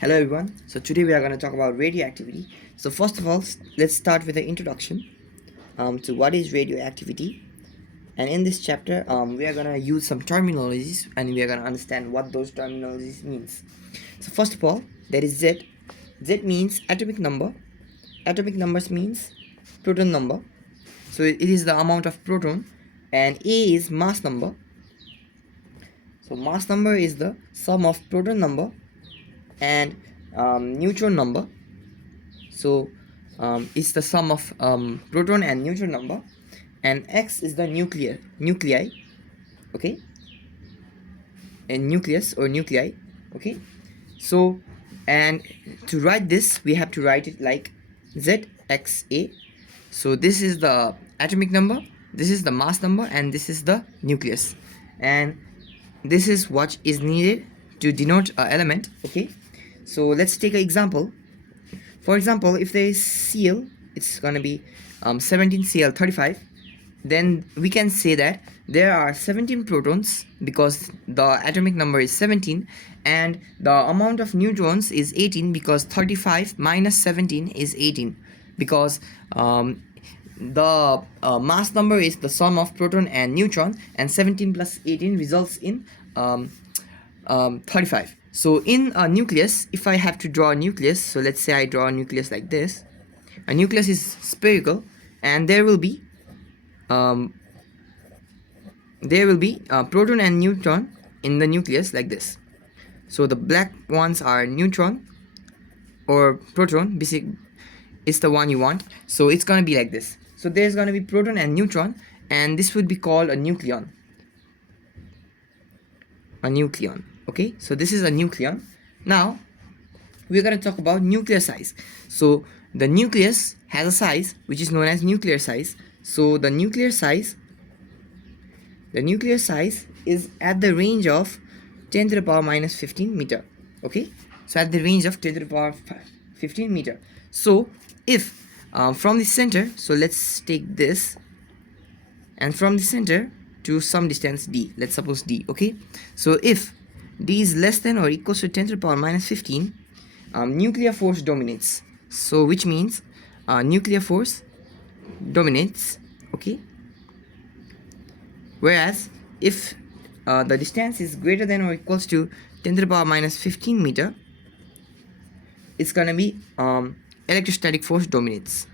Hello everyone. So today we are going to talk about radioactivity. So first of all, let's start with the introduction to what is radioactivity. And in this chapter, we are going to use some terminologies and we are going to understand what those terminologies means. So first of all, there is Z. Z means atomic number. Atomic numbers means proton number. So it is the amount of proton, and A is mass number. So mass number is the sum of proton number and neutron number. So it's the sum of proton and neutron number, and X is the nuclei, okay, and nucleus or nuclei, okay. So, and to write this, we have to write it like ZXA. So this is the atomic number, this is the mass number, and this is the nucleus, and this is what is needed to denote an element, okay. So let's take an example. For example, if there is Cl, it's gonna be 17Cl35. Then we can say that there are 17 protons because the atomic number is 17, and the amount of neutrons is 18 because 35 minus 17 is 18, because the mass number is the sum of proton and neutron, and 17 plus 18 results in 35. So in a nucleus, if I have to draw a nucleus, so let's say I draw a nucleus like this. A nucleus is spherical, and there will be proton and neutron in the nucleus like this. So the black ones are neutron or proton, basic is the one you want. So it's gonna be like this. So there's gonna be proton and neutron, and this would be called a nucleon. A nucleon. Okay, so this is a nucleon. Now we're going to talk about nuclear size. So the nucleus has a size which is known as nuclear size. So the nuclear size is at the range of 10 to the power minus 15 meter. Okay, so at the range of 10 to the power 15 meter. So if from the center, so let's take this, and from the center to some distance d, let's suppose d, okay. So if d is less than or equals to 10 to the power minus 15, nuclear force dominates. So which means nuclear force dominates, okay. Whereas if the distance is greater than or equals to 10 to the power minus 15 meter, it's gonna be electrostatic force dominates.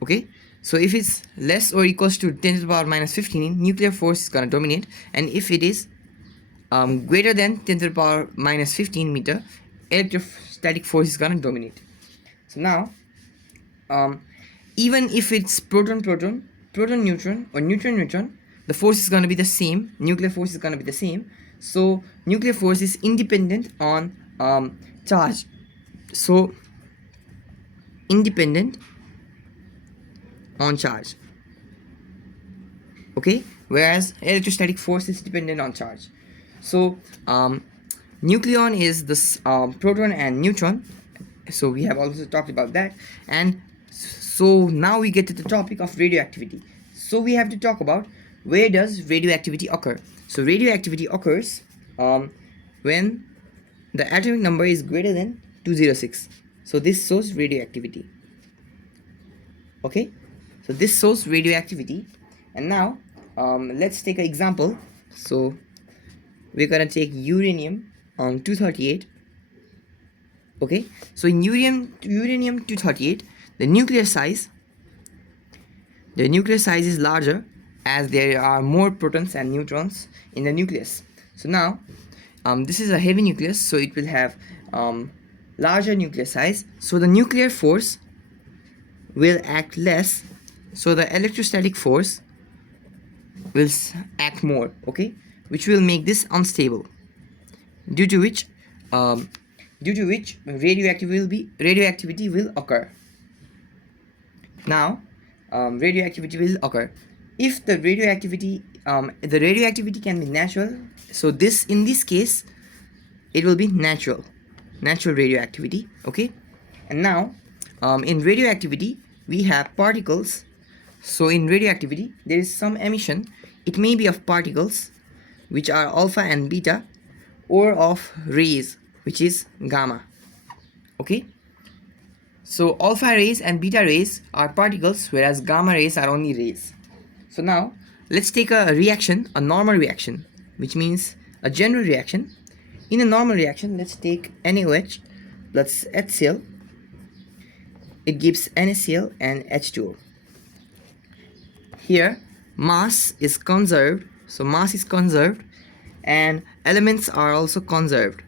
Okay, so if it's less or equals to 10 to the power minus 15, nuclear force is going to dominate, and if it is greater than 10 to the power minus 15 meter, electrostatic force is going to dominate. So now even if it's proton neutron or neutron neutron, the force is going to be the same. Nuclear force is going to be the same. So nuclear force is independent on charge. So independent on charge, okay, whereas electrostatic force is dependent on charge. So nucleon is this proton and neutron, so we have also talked about that. And so now we get to the topic of radioactivity. So we have to talk about where does radioactivity occur. So radioactivity occurs when the atomic number is greater than 206. So this shows radioactivity, okay. So this shows radioactivity. And now let's take an example. So we're gonna take uranium 238. Okay, so in uranium 238, the nuclear size is larger as there are more protons and neutrons in the nucleus. So now this is a heavy nucleus, so it will have larger nuclear size, so the nuclear force will act less, so the electrostatic force will act more, okay, which will make this unstable, due to which radioactivity will occur. Now radioactivity will occur if the radioactivity can be natural. So this, in this case, it will be natural radioactivity, okay. And now in radioactivity we have particles. So in radioactivity there is some emission. It may be of particles, which are alpha and beta, or of rays, which is gamma. Okay, so alpha rays and beta rays are particles, whereas gamma rays are only rays. So now let's take a reaction, a normal reaction, which means a general reaction. In a normal reaction, let's take NaOH plus HCl. It gives NaCl and H2O. Here mass is conserved, so mass is conserved and elements are also conserved.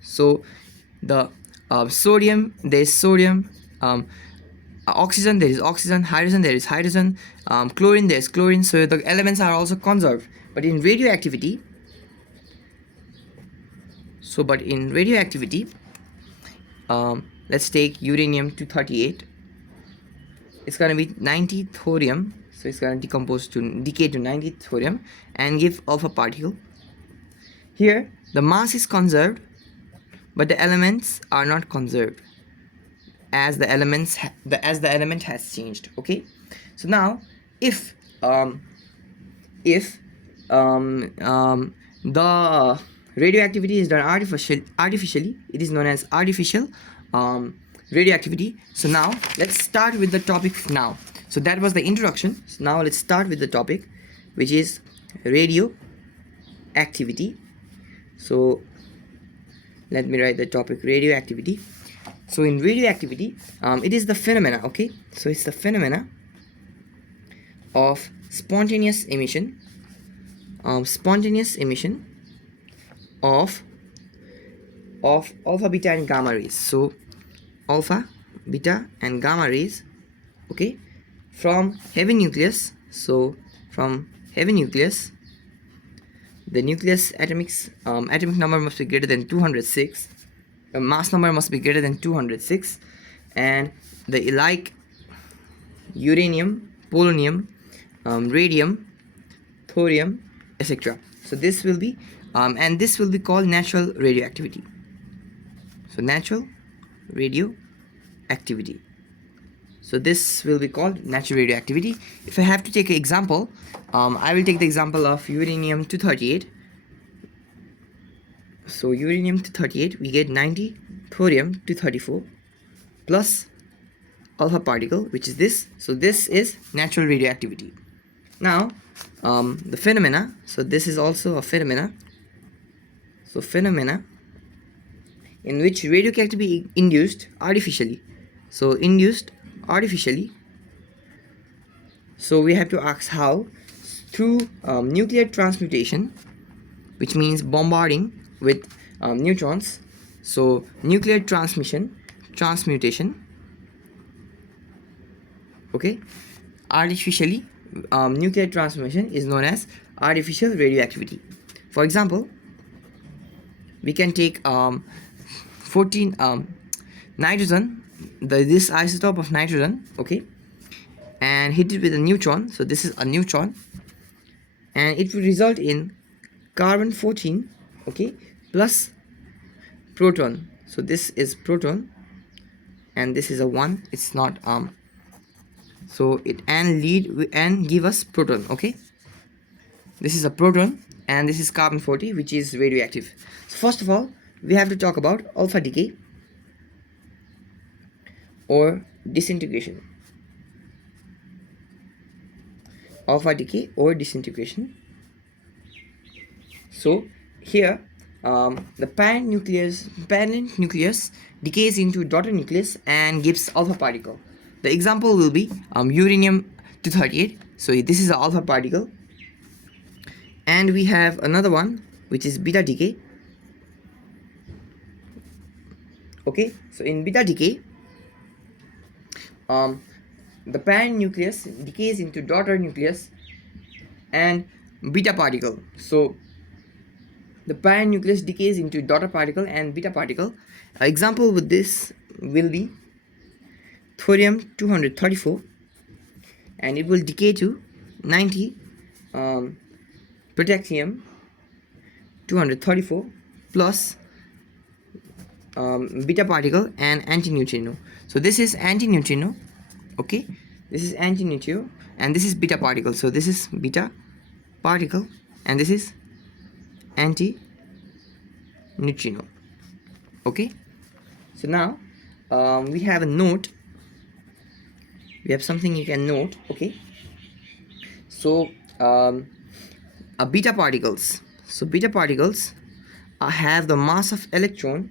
So the sodium, there is sodium, oxygen, there is oxygen, hydrogen, there is hydrogen, chlorine, there is chlorine. So the elements are also conserved. But in radioactivity, let's take uranium-238. It's gonna be 90 thorium, so it's gonna decay to 90 thorium and give alpha particle. Here the mass is conserved, but the elements are not conserved, as the element has changed. Okay, so now if the radioactivity is done artificially, it is known as artificial radioactivity. So now let's start with the topic now. So that was the introduction. So now let's start with the topic, which is radioactivity. So let me write the topic, radioactivity. So in radioactivity, it is the phenomena. Okay, so it's the phenomena of spontaneous emission of alpha, beta and gamma rays. So alpha, beta and gamma rays, okay, from heavy nucleus. So from heavy nucleus, the nucleus atomic number must be greater than 206, mass number must be greater than 206, and the like uranium, polonium, radium, thorium, etc. So this will be and this will be called natural radioactivity. So natural radioactivity. So this will be called natural radioactivity. If I have to take an example, I will take the example of uranium-238. So uranium-238, we get 90 thorium-234 plus alpha particle, which is this. So this is natural radioactivity. Now the phenomena, so this is also a phenomena. So phenomena in which radioactivity induced artificially. So induced artificially. So we have to ask how. Through nuclear transmutation, which means bombarding with neutrons. So nuclear transmutation, okay, artificially, nuclear transmutation is known as artificial radioactivity. For example, we can take 14 nitrogen, this isotope of nitrogen, okay, and hit it with a neutron. So this is a neutron, and it will result in carbon 14, okay, plus proton. So this is proton and this is a 1, it's not so it and give us proton. Okay, this is a proton and this is carbon 40, which is radioactive. So first of all, we have to talk about alpha decay or disintegration. Alpha decay or disintegration. So here the parent nucleus decays into daughter nucleus and gives alpha particle. The example will be uranium-238. So this is an alpha particle, and we have another one which is beta decay. Okay, so in beta decay, the parent nucleus decays into daughter nucleus and beta particle. So the parent nucleus decays into daughter particle and beta particle. Example with this will be thorium-234, and it will decay to 90 protactinium-234 plus beta particle and antineutrino. So this is antineutrino, okay, this is antineutrino, and this is beta particle. So this is beta particle and this is anti-neutrino. Okay, so now we have a note, we have something you can note. Okay, so beta particles, so beta particles have the mass of electron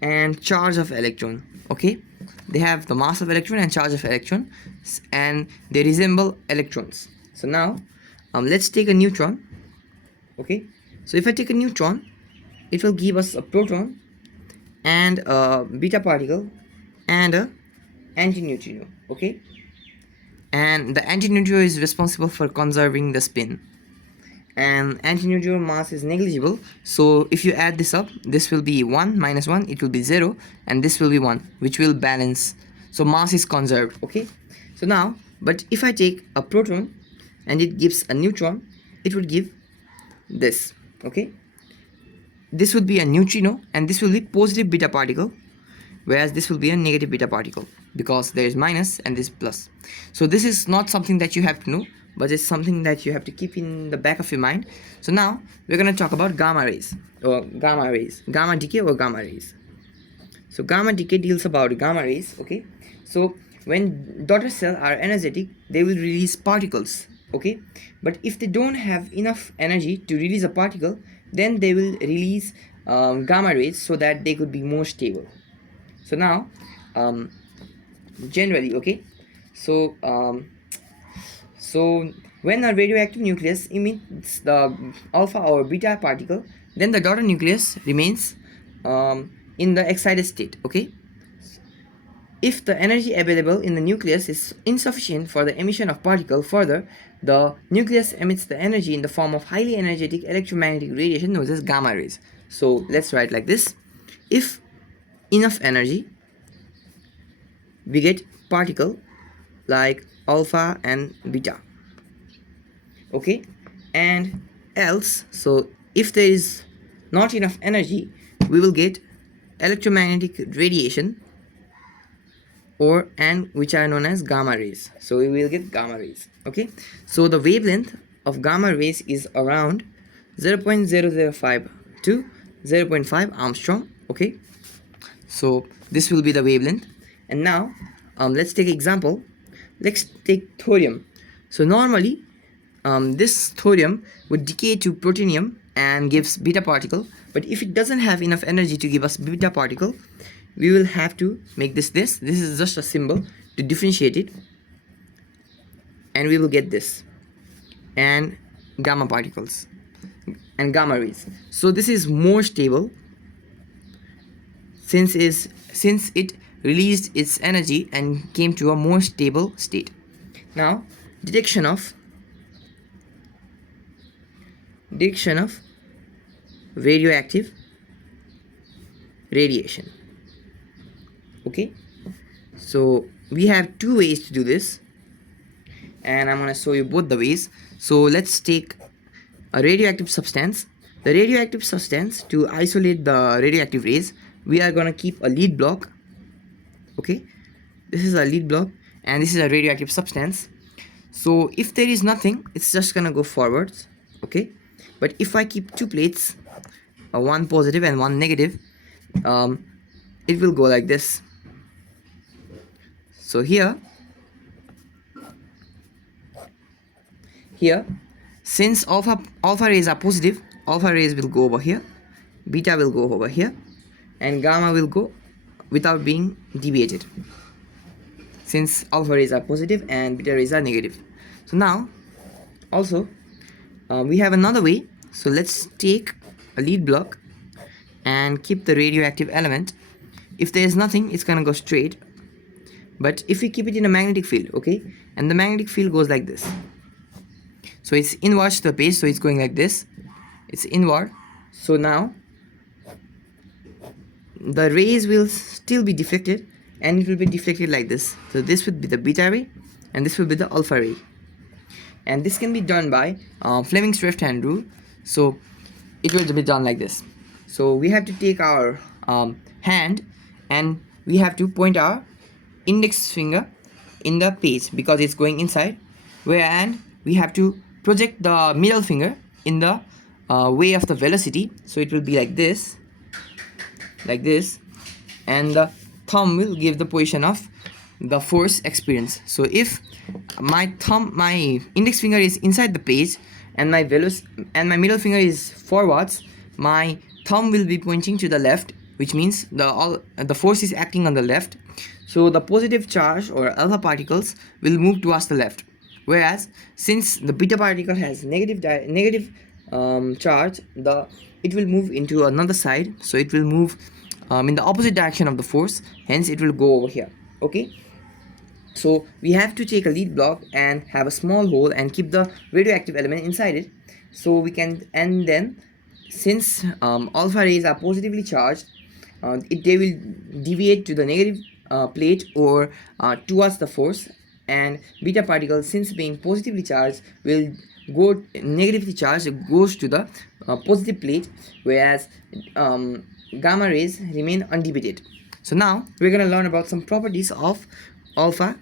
and charge of electron. Okay, they have the mass of electron and charge of electron, and they resemble electrons. So now let's take a neutron. Okay, so if I take a neutron, it will give us a proton and a beta particle and a antineutrino. Okay, and the antineutrino is responsible for conserving the spin, and antineutrino mass is negligible, so if you add this up, this will be 1 minus 1, it will be 0, and this will be 1, which will balance, so mass is conserved. Okay, so now, but if I take a proton and it gives a neutron, it would give this. Okay, this would be a neutrino and this will be positive beta particle, whereas this will be a negative beta particle because there is minus and this plus. So this is not something that you have to know, but it's something that you have to keep in the back of your mind. So now we're going to talk about gamma rays, gamma decay or gamma rays. So gamma decay deals about gamma rays. Okay, so when daughter cells are energetic, they will release particles. Okay, but if they don't have enough energy to release a particle, then they will release gamma rays so that they could be more stable. So now generally, okay, so so when a radioactive nucleus emits the alpha or beta particle, then the daughter nucleus remains in the excited state. Okay, if the energy available in the nucleus is insufficient for the emission of particle, further the nucleus emits the energy in the form of highly energetic electromagnetic radiation known as gamma rays. So let's write like this: if enough energy, we get particle like alpha and beta. Okay, and else, so if there is not enough energy, we will get electromagnetic radiation, or and which are known as gamma rays. So we will get gamma rays. Okay, so the wavelength of gamma rays is around 0.005 to 0.5 Armstrong. Okay, so this will be the wavelength. And now let's take example. Let's take thorium. So normally this thorium would decay to protonium and gives beta particle, but if it doesn't have enough energy to give us beta particle, we will have to make this is just a symbol to differentiate it, and we will get this and gamma particles and gamma rays. So this is more stable since it released its energy and came to a more stable state. Now detection of radioactive radiation. Okay, so we have two ways to do this, and I'm going to show you both the ways. So let's take a radioactive substance. The radioactive substance, to isolate the radioactive rays, we are going to keep a lead block. Okay, this is a lead block and this is a radioactive substance. So if there is nothing, it's just gonna go forwards. Okay, but if I keep two plates, one positive and one negative, it will go like this. So here since alpha rays are positive, alpha rays will go over here, beta will go over here, and gamma will go without being deviated, since alpha rays are positive and beta rays are negative. So now also we have another way. So let's take a lead block and keep the radioactive element. If there is nothing, it's gonna go straight, but if we keep it in a magnetic field, okay, and the magnetic field goes like this, so it's inward to the page, so it's going like this, it's inward. So now the rays will still be deflected, and it will be deflected like this. So this would be the beta ray and this will be the alpha ray, and this can be done by Fleming's left hand rule. So it will be done like this. So we have to take our hand and we have to point our index finger in the page because it's going inside, and we have to project the middle finger in the way of the velocity. So it will be like this, and the thumb will give the position of the force experience. So if my index finger is inside the page and my middle finger is forwards, my thumb will be pointing to the left, which means the force is acting on the left. So the positive charge or alpha particles will move towards the left, whereas since the beta particle has negative charge, it will move into another side, so it will move in the opposite direction of the force, hence it will go over here. Okay, so we have to take a lead block and have a small hole and keep the radioactive element inside it, so we can, and then since alpha rays are positively charged, they will deviate to the negative plate or towards the force, and beta particles, since being positively charged, will go negatively charged, goes to the positive plate, whereas gamma rays remain undeviated. So now we're going to learn about some properties of alpha,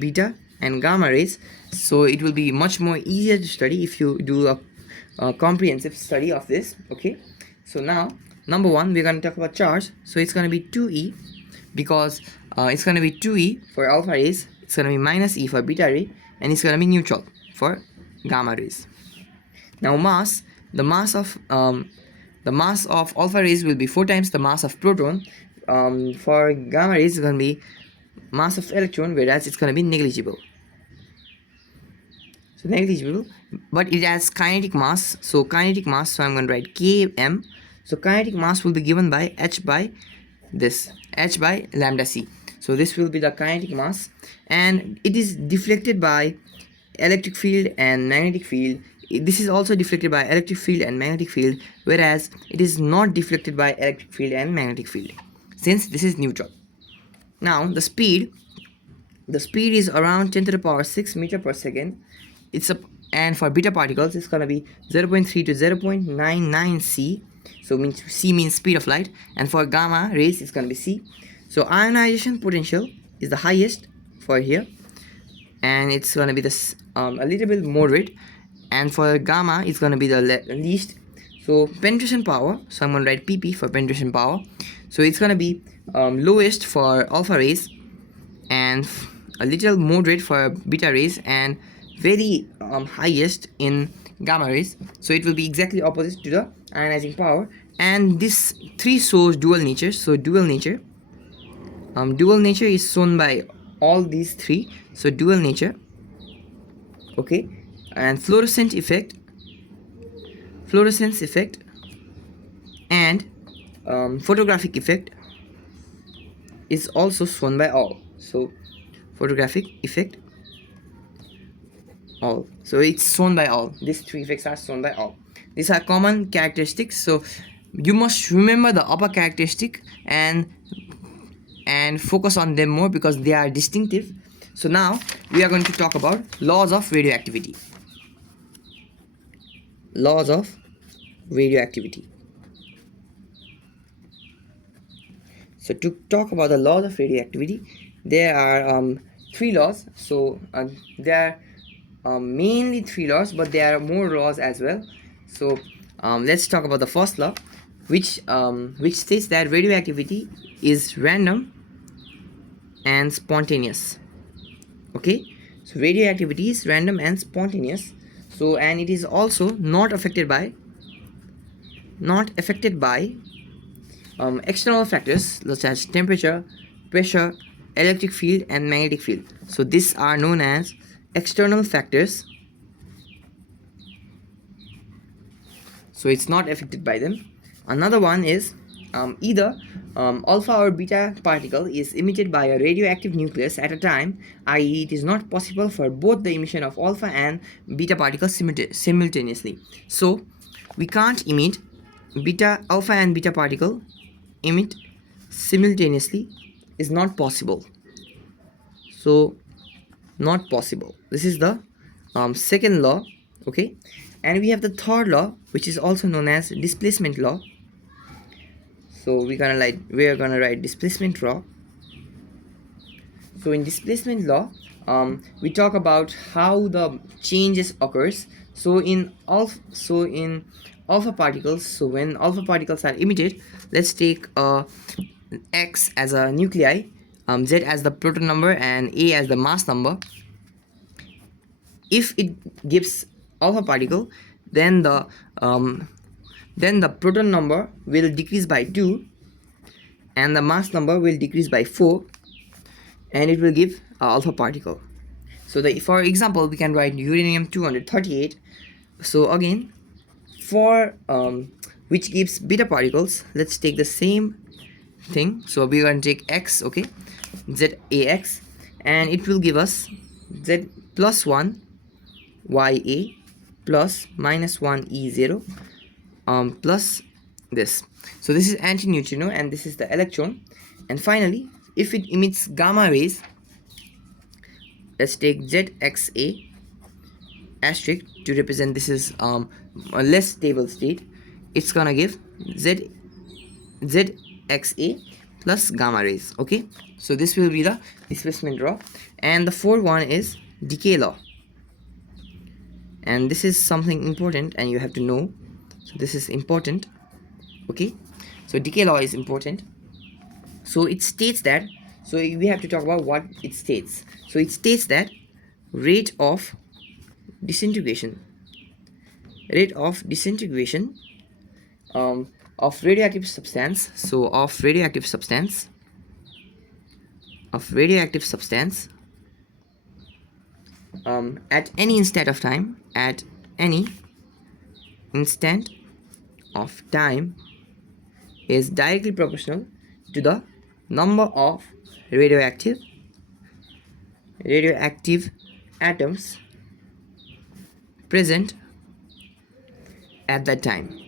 beta and gamma rays, so it will be much more easier to study if you do a comprehensive study of this. Okay, so now number one, we're going to talk about charge. So it's going to be 2e, because it's going to be 2e for alpha rays, it's going to be minus e for beta ray, and it's going to be neutral for gamma rays. Now mass, the mass of alpha rays will be 4 times the mass of proton. For gamma rays it's going to be mass of electron, whereas it's going to be negligible. So negligible, but it has kinetic mass. So kinetic mass, so I'm going to write km. So kinetic mass will be given by h by lambda c. So this will be the kinetic mass, and it is deflected by electric field and magnetic field. This is also deflected by electric field and magnetic field, whereas it is not deflected by electric field and magnetic field, since this is neutral. Now the speed is around 10 to the power 6 meter per second. And for beta particles it's gonna be 0.3 to 0.99 c. So c means speed of light, and for gamma rays it's gonna be c. So ionization potential is the highest for here, and it's gonna be this a little bit moderate, and for gamma it's gonna be the least. So penetration power, so I'm gonna write pp for penetration power. So it's gonna be lowest for alpha rays, and a little moderate for beta rays, and very highest in gamma rays. So it will be exactly opposite to the ionizing power. And this 3 shows dual nature. So dual nature is shown by all these 3. So dual nature, okay, and fluorescence effect, and photographic effect is also shown by all. So photographic effect, all, so it's shown by all. These 3 effects are shown by all. These are common characteristics, so you must remember the upper characteristic and focus on them more because they are distinctive. So now we are going to talk about laws of radioactivity. Laws of radioactivity. So to talk about the laws of radioactivity, there are 3 laws. So there are mainly 3 laws, but there are more laws as well. So let's talk about the first law, which states that radioactivity is random and spontaneous. Okay, so radioactivity is random and spontaneous. So, and it is also not affected by external factors such as temperature, pressure, electric field and magnetic field. So these are known as external factors, so it's not affected by them. Another one is either alpha or beta particle is emitted by a radioactive nucleus at a time, i.e. it is not possible for both the emission of alpha and beta particles simultaneously. So we can't emit alpha and beta particle emit simultaneously, is not possible. So not possible. This is the second law. Okay, and we have the third law, which is also known as displacement law. So we are gonna write displacement law. So in displacement law, we talk about how the changes occurs. So in alpha particles. So when alpha particles are emitted, let's take X as a nuclei, Z as the proton number, and A as the mass number. If it gives alpha particle, then the proton number will decrease by 2 and the mass number will decrease by 4, and it will give alpha particle. So for example, we can write uranium 238. So again, for which gives beta particles, let's take the same thing. So we're going to take X, okay, ZAX, and it will give us Z plus 1 YA plus minus 1 E0 plus this. So this is antineutrino and this is the electron. And finally, if it emits gamma rays, let's take ZXA asterisk to represent this is a less stable state. It's gonna give ZXA plus gamma rays. Okay, so this will be the displacement law, and the fourth one is decay law, and this is something important and you have to know. So this is important. Okay, so decay law is important. So it states that, so we have to talk about what it states. So it states that rate of disintegration of radioactive substance. So of radioactive substance at any instant of time is directly proportional to the number of radioactive atoms present at that time.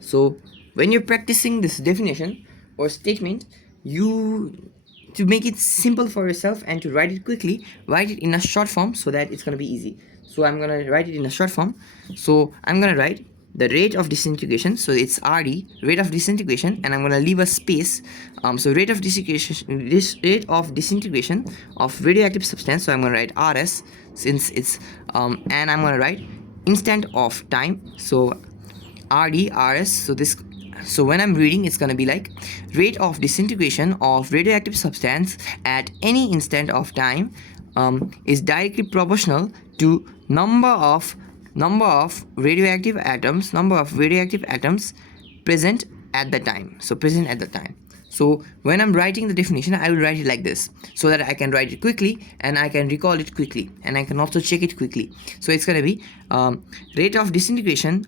So when you're practicing this definition or statement, to make it simple for yourself and to write it quickly, write it in a short form so that it's going to be easy. So I'm going to write it in a short form. So I'm going to write the rate of disintegration, so it's RD, rate of disintegration, and I'm going to leave a space. So rate of disintegration of radioactive substance, so I'm going to write RS since it's and I'm going to write instant of time, so RD RS. So when I'm reading, it's going to be like rate of disintegration of radioactive substance at any instant of time is directly proportional to number of radioactive atoms present at the time. So present at the time. So when I'm writing the definition, I will write it like this so that I can write it quickly and I can recall it quickly and I can also check it quickly. So it's going to be rate of disintegration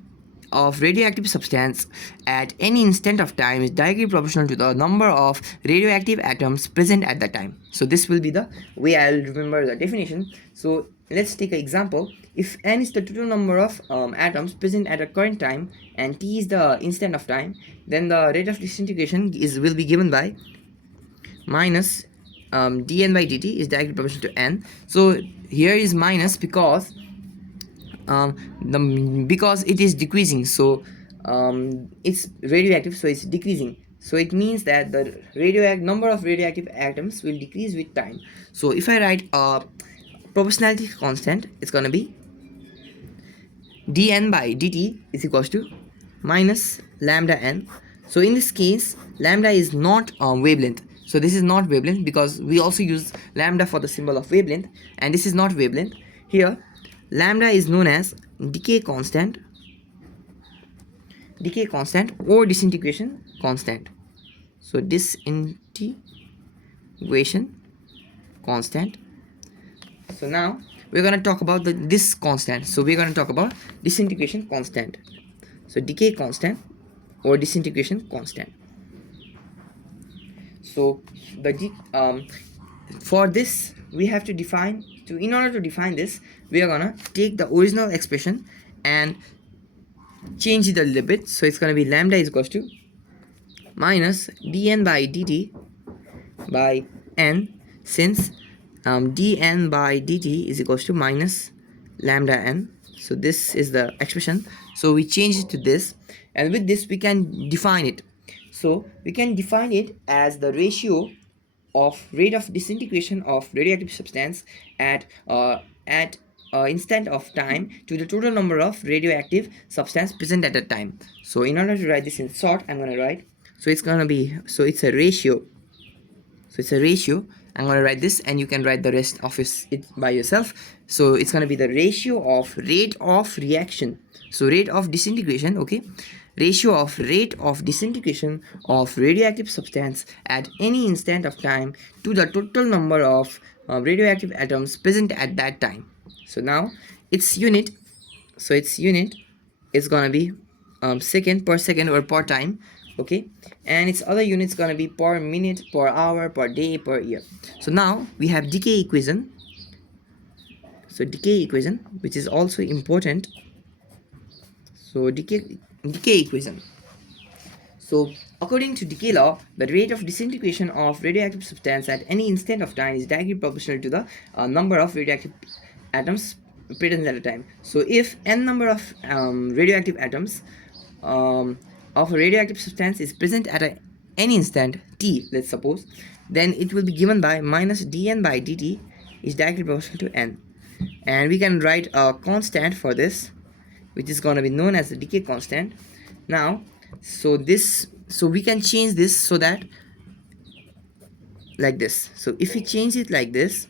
of radioactive substance at any instant of time is directly proportional to the number of radioactive atoms present at the time. So this will be the way I will remember the definition. So let's take an example. If n is the total number of atoms present at a current time and t is the instant of time, then the rate of disintegration will be given by minus dn by dt is directly proportional to n. So here is minus because because it is decreasing, so it's radioactive, so it's decreasing. So it means that the number of radioactive atoms will decrease with time. So if I write a proportionality constant, it's gonna be dn by dt is equals to minus lambda n. So in this case, lambda is not wavelength. So this is not wavelength because we also use lambda for the symbol of wavelength, and this is not wavelength. Here lambda is known as decay constant or disintegration constant. So disintegration constant. So now we're going to talk about this constant. So we're going to talk about disintegration constant. So decay constant or disintegration constant. So for this we have to define, in order to define this, we are gonna take the original expression and change it a little bit. So it's gonna be lambda is equals to minus dn by dt by n, since dn by dt is equals to minus lambda n. So this is the expression. So we change it to this, and with this we can define it. So we can define it as the ratio of rate of disintegration of radioactive substance at instant of time to the total number of radioactive substance present at a time. So in order to write this in short, I'm going to write, so it's going to be, so it's a ratio. So it's a ratio. I'm going to write this and you can write the rest of it by yourself. So it's going to be the ratio of rate of reaction. So rate of disintegration, okay? Ratio of rate of disintegration of radioactive substance at any instant of time to the total number of radioactive atoms present at that time. So now its unit, so its unit is going to be second per second or per time, okay, and its other units gonna be per minute, per hour, per day, per year. So now we have decay equation. So decay equation, which is also important. So decay equation. So according to decay law, the rate of disintegration of radioactive substance at any instant of time is directly proportional to the number of radioactive atoms present at a time. So if n number of radioactive atoms of a radioactive substance is present at any instant t, let's suppose, then it will be given by minus dn by dt is directly proportional to n. And we can write a constant for this, which is going to be known as the decay constant. Now, so we can change this so that like this. So if we change it like this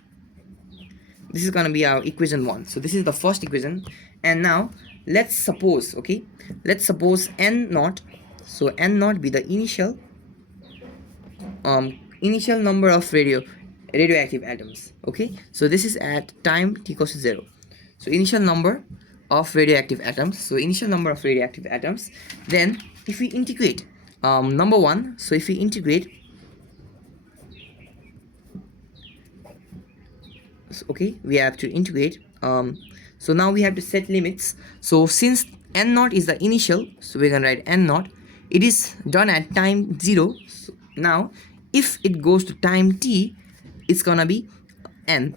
is going to be our equation 1. So this is the first equation. And now let's suppose, okay, let's suppose n naught. So n naught be the initial number of radioactive atoms, okay. So this is at time t equals to 0. So initial number of radioactive atoms. So initial number of radioactive atoms. Then if we integrate number 1, so if we integrate, so, okay, we have to integrate. So now we have to set limits. So since n naught is the initial, so we're gonna write n naught. It is done at time 0. So now if it goes to time t, it's gonna be n.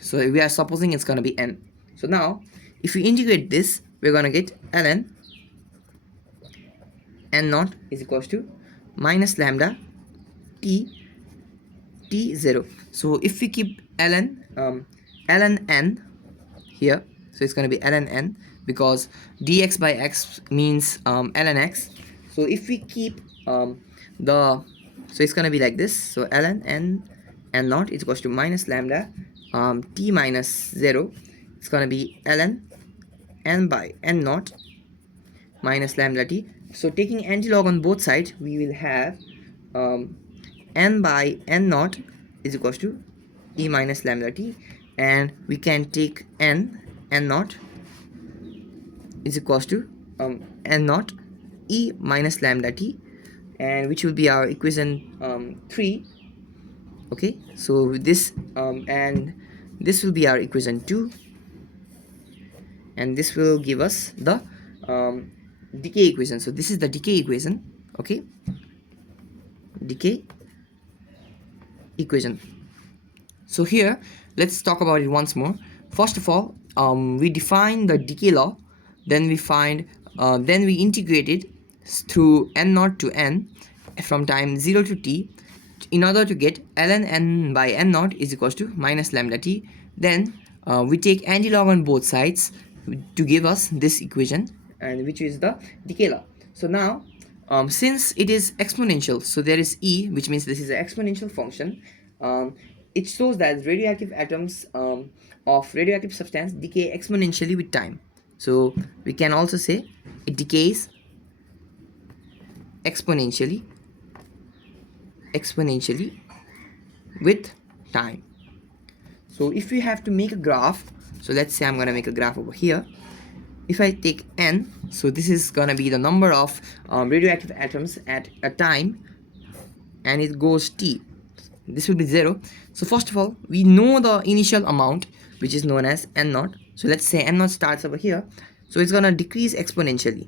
So we are supposing it's gonna be n. So now if we integrate this, we're gonna get ln n naught is equals to minus lambda t0. So if we keep ln n here, so it's going to be ln n because dx by x means ln x. So if we keep so it's going to be like this. So ln n naught is equals to minus lambda t minus 0. It's going to be ln n by n naught minus lambda t. So taking antilog on both sides, we will have n by n naught is equals to e minus lambda t, and we can take n naught is equals to n naught e minus lambda t, and which will be our equation 3. Okay, so this and this will be our equation 2, and this will give us the decay equation. So this is the decay equation, okay, decay equation. So here let's talk about it once more. First of all, we define the decay law, then we find then we integrate it through n naught to n from time 0 to t in order to get ln n by n naught is equals to minus lambda t. Then we take antilog on both sides to give us this equation, and which is the decay law. So now since it is exponential, so there is e, which means this is an exponential function. It shows that radioactive atoms of radioactive substance decay exponentially with time. So we can also say it decays exponentially with time. So if we have to make a graph, so let's say I'm going to make a graph over here. If I take n, so this is going to be the number of radioactive atoms at a time, and it goes t, this will be 0. So first of all, we know the initial amount, which is known as n naught. So let's say n naught starts over here, so it's going to decrease exponentially.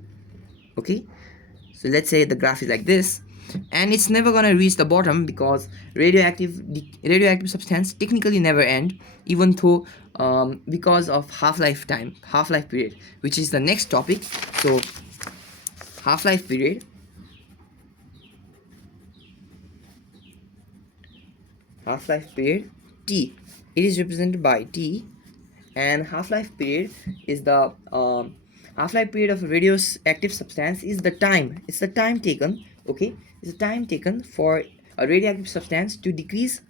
Okay, so let's say the graph is like this, and it's never going to reach the bottom because radioactive substance technically never end, even though because of half-life period, which is the next topic. So half-life period t, it is represented by t, and half-life period is the half-life period of a radioactive substance is the time. It's the time taken. Okay, it's the time taken for a radioactive substance to decrease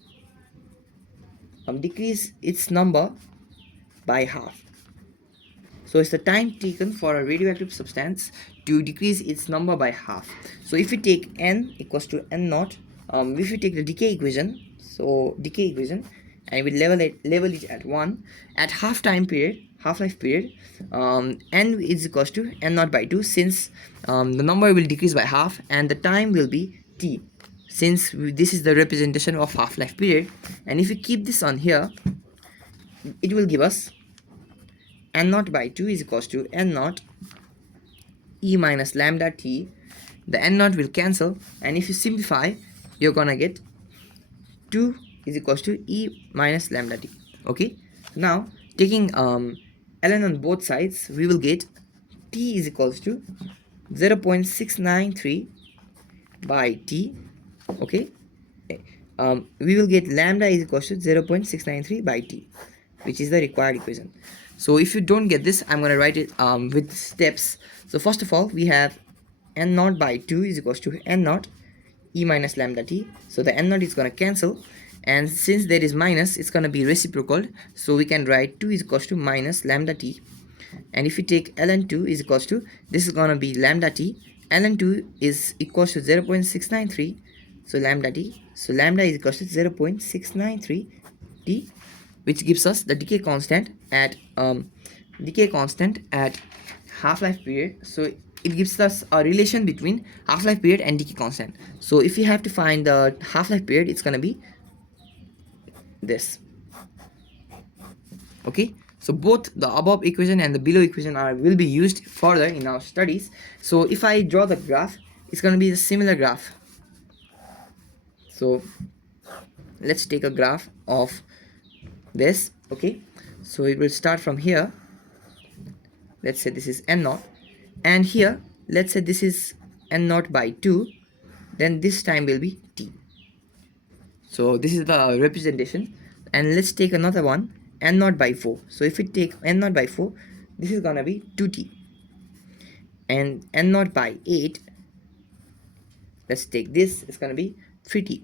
its number by half. So it's the time taken for a radioactive substance to decrease its number by half. So if you take n equals to n naught, if you take the decay equation, so decay equation, and we level it at 1 at half-life period, n is equals to n naught by 2, since the number will decrease by half and the time will be t, since this is the representation of half-life period. And if you keep this on here, it will give us n naught by 2 is equals to n naught e minus lambda t. The n naught will cancel, and if you simplify, you're gonna get 2 is equals to e minus lambda t. Okay, now taking ln on both sides, we will get t is equals to 0.693 by t. Okay, we will get lambda is equals to 0.693 by t, which is the required equation. So if you don't get this, I'm going to write it with steps. So first of all, we have n naught by 2 is equals to n naught e minus lambda t. So the n naught is going to cancel, and since there is minus, it's going to be reciprocal, so we can write 2 is equals to minus lambda t. And if you take ln 2 is equals to, this is going to be lambda t. ln 2 is equals to 0.693, so lambda t, so lambda is equals to 0.693 t, which gives us the decay constant at half-life period. So it gives us a relation between half-life period and decay constant. So if you have to find the half-life period, it's gonna be this. Okay, so both the above equation and the below equation will be used further in our studies. So if I draw the graph, it's gonna be a similar graph. So let's take a graph of this. Okay, so it will start from here. Let's say this is n naught, and here let's say this is n naught by 2, then this time will be t. So this is the representation. And let's take another one, n naught by 4. So if we take n naught by 4, this is gonna be 2t. And n naught by 8, let's take this, it's gonna be 3t.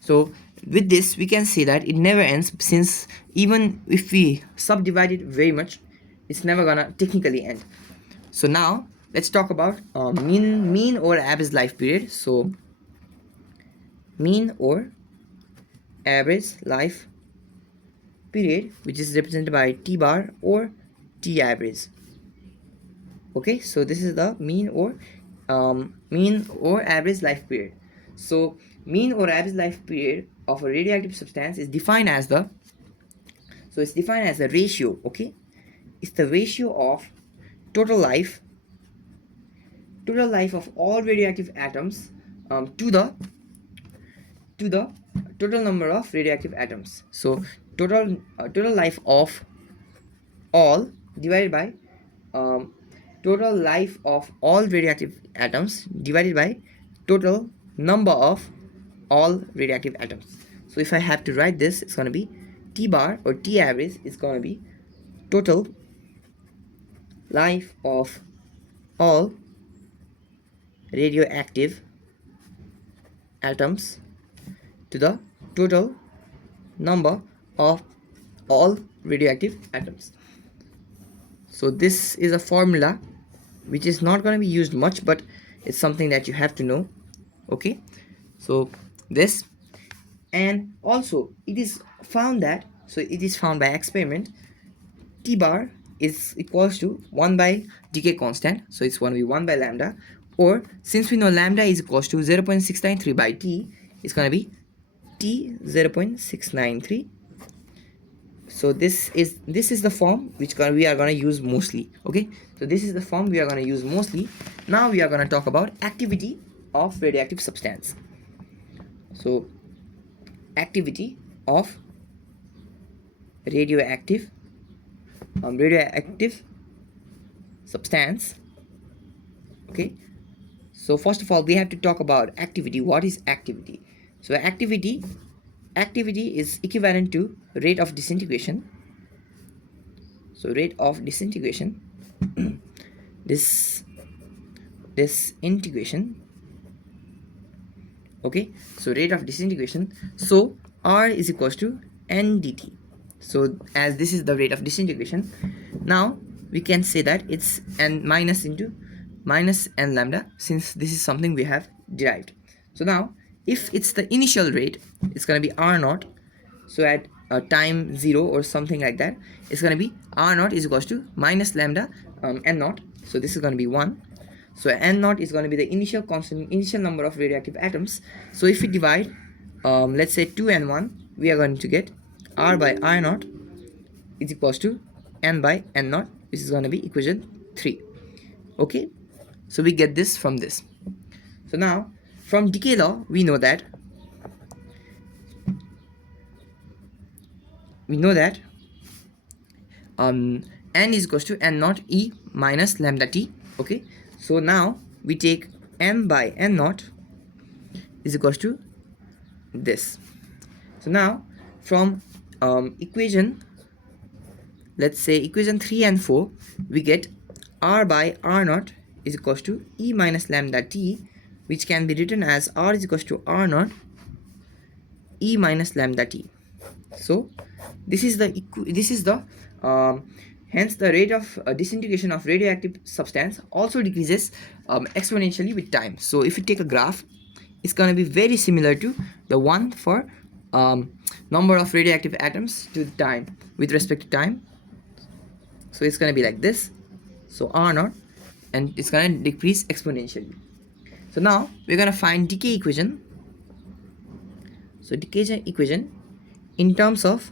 So with this, we can say that it never ends, since even if we subdivide it very much, it's never gonna technically end. So now let's talk about mean or average life period. So mean or average life period, which is represented by t bar or t average. Okay, so this is the mean or average life period. So mean or average life period of a radioactive substance is defined as the, so it's defined as the ratio. Okay, it's the ratio of total life of all radioactive atoms to the total number of radioactive atoms. So total life of all divided by total life of all radioactive atoms divided by total number of all radioactive atoms. So if I have to write this, it's going to be t bar or t average is going to be total life of all radioactive atoms to the total number of all radioactive atoms. So this is a formula which is not going to be used much, but it's something that you have to know. Okay, so this, and also it is found that, so it is found by experiment, t bar is equals to 1 by decay constant, so it's going to be 1 by lambda, or since we know lambda is equals to 0.693 by t, it's going to be t 0.693. So this is the form which we are going to use mostly. Okay, so this is the form we are going to use mostly. Now we are going to talk about activity of radioactive substance. So activity of radioactive substance. Okay, so first of all, we have to talk about activity. What is activity? So activity is equivalent to rate of disintegration. So rate of disintegration, this disintegration, okay, so rate of disintegration, so R is equals to n dt. So as this is the rate of disintegration, now we can say that it's n minus into minus n lambda, since this is something we have derived. So now if it's the initial rate, it's going to be R naught. So at time 0 or something like that, it's going to be R naught is equals to minus lambda n naught. So this is going to be 1. So n naught is going to be the initial constant, initial number of radioactive atoms. So if we divide, let's say 2 and 1, we are going to get R by R naught is equals to n by n naught, which is going to be equation 3. Okay, so we get this from this. So now from decay law, we know that n is equals to n naught e minus lambda t. Okay, so now we take m by n naught is equals to this. So now from equation, let's say equation 3 and 4, we get R by R naught is equals to e minus lambda t, which can be written as R is equals to R naught e minus lambda t. So this is the hence the rate of disintegration of radioactive substance also decreases exponentially with time. So if you take a graph, it's going to be very similar to the one for number of radioactive atoms to the time with respect to time. So it's going to be like this. So R naught, and it's going to decrease exponentially. So now we're going to find decay equation. So decay equation in terms of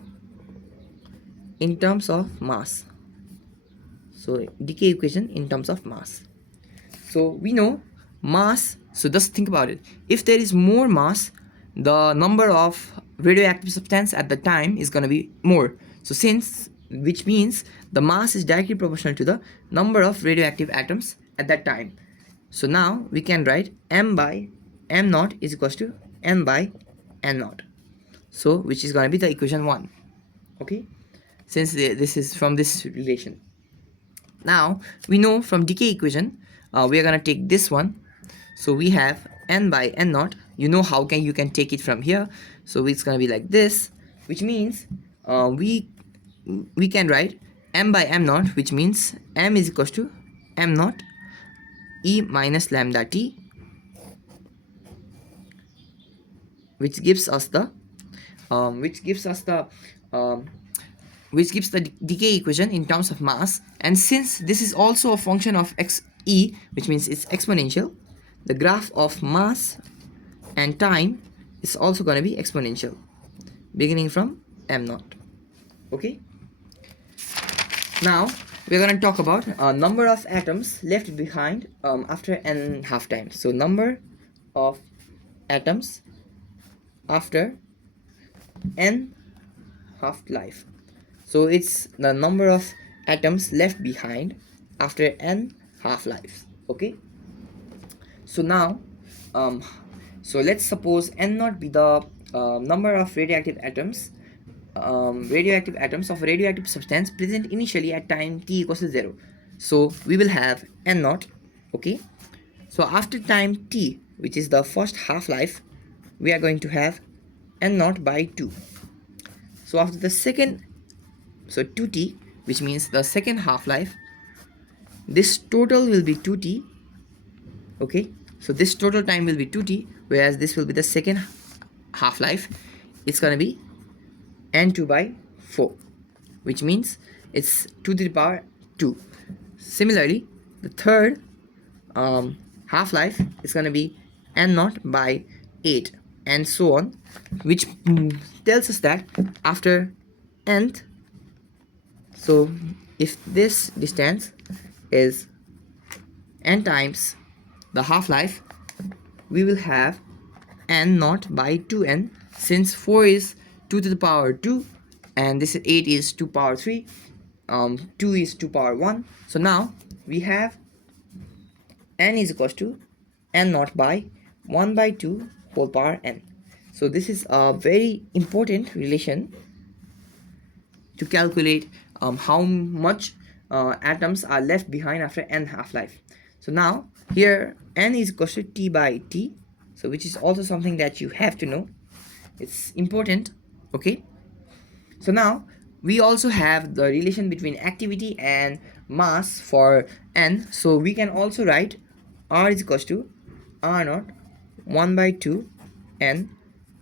mass. So decay equation in terms of mass. So we know mass, so just think about it. If there is more mass, the number of radioactive substance at the time is going to be more. So which means the mass is directly proportional to the number of radioactive atoms at that time. So now we can write m by m naught is equals to n by n naught. So which is going to be the equation 1. Okay, since this is from this relation. Now we know from decay equation, we are going to take this one. So we have n by n naught. You know how you can take it from here. So it's going to be like this, which means we can write m by m naught, which means m is equals to m naught e minus lambda t, which gives us the decay equation in terms of mass. And since this is also a function of xe, which means it's exponential, the graph of mass and time is also going to be exponential, beginning from m naught. Okay, now we're going to talk about number of atoms left behind after n half time. So number of atoms after n half life. So it's the number of atoms left behind after n half lives. Okay, so now so let's suppose n naught be the number of radioactive atoms of radioactive substance present initially at time t equals to 0. So we will have n naught. Okay, so after time t, which is the first half-life, we are going to have n naught by 2. So after the second, so 2t, which means the second half-life, this total will be 2t. Okay, so this total time will be 2t, whereas this will be the second half-life. It's going to be n2 by 4, which means it's 2 to the power 2. Similarly, the third half-life is going to be n naught by 8, and so on, which tells us that after nth, so if this distance is n times the half-life, we will have n naught by 2n, since 4 is 2 to the power 2 and this is 8 is 2 power 3, 2 is 2 power 1. So now we have n is equals to n naught by 1 by 2 whole power n. So this is a very important relation to calculate how much atoms are left behind after n half-life. So now here n is equal to T by T, so which is also something that you have to know. It's important. Okay, so now we also have the relation between activity and mass for n, so we can also write R is equal to R naught 1 by 2 n,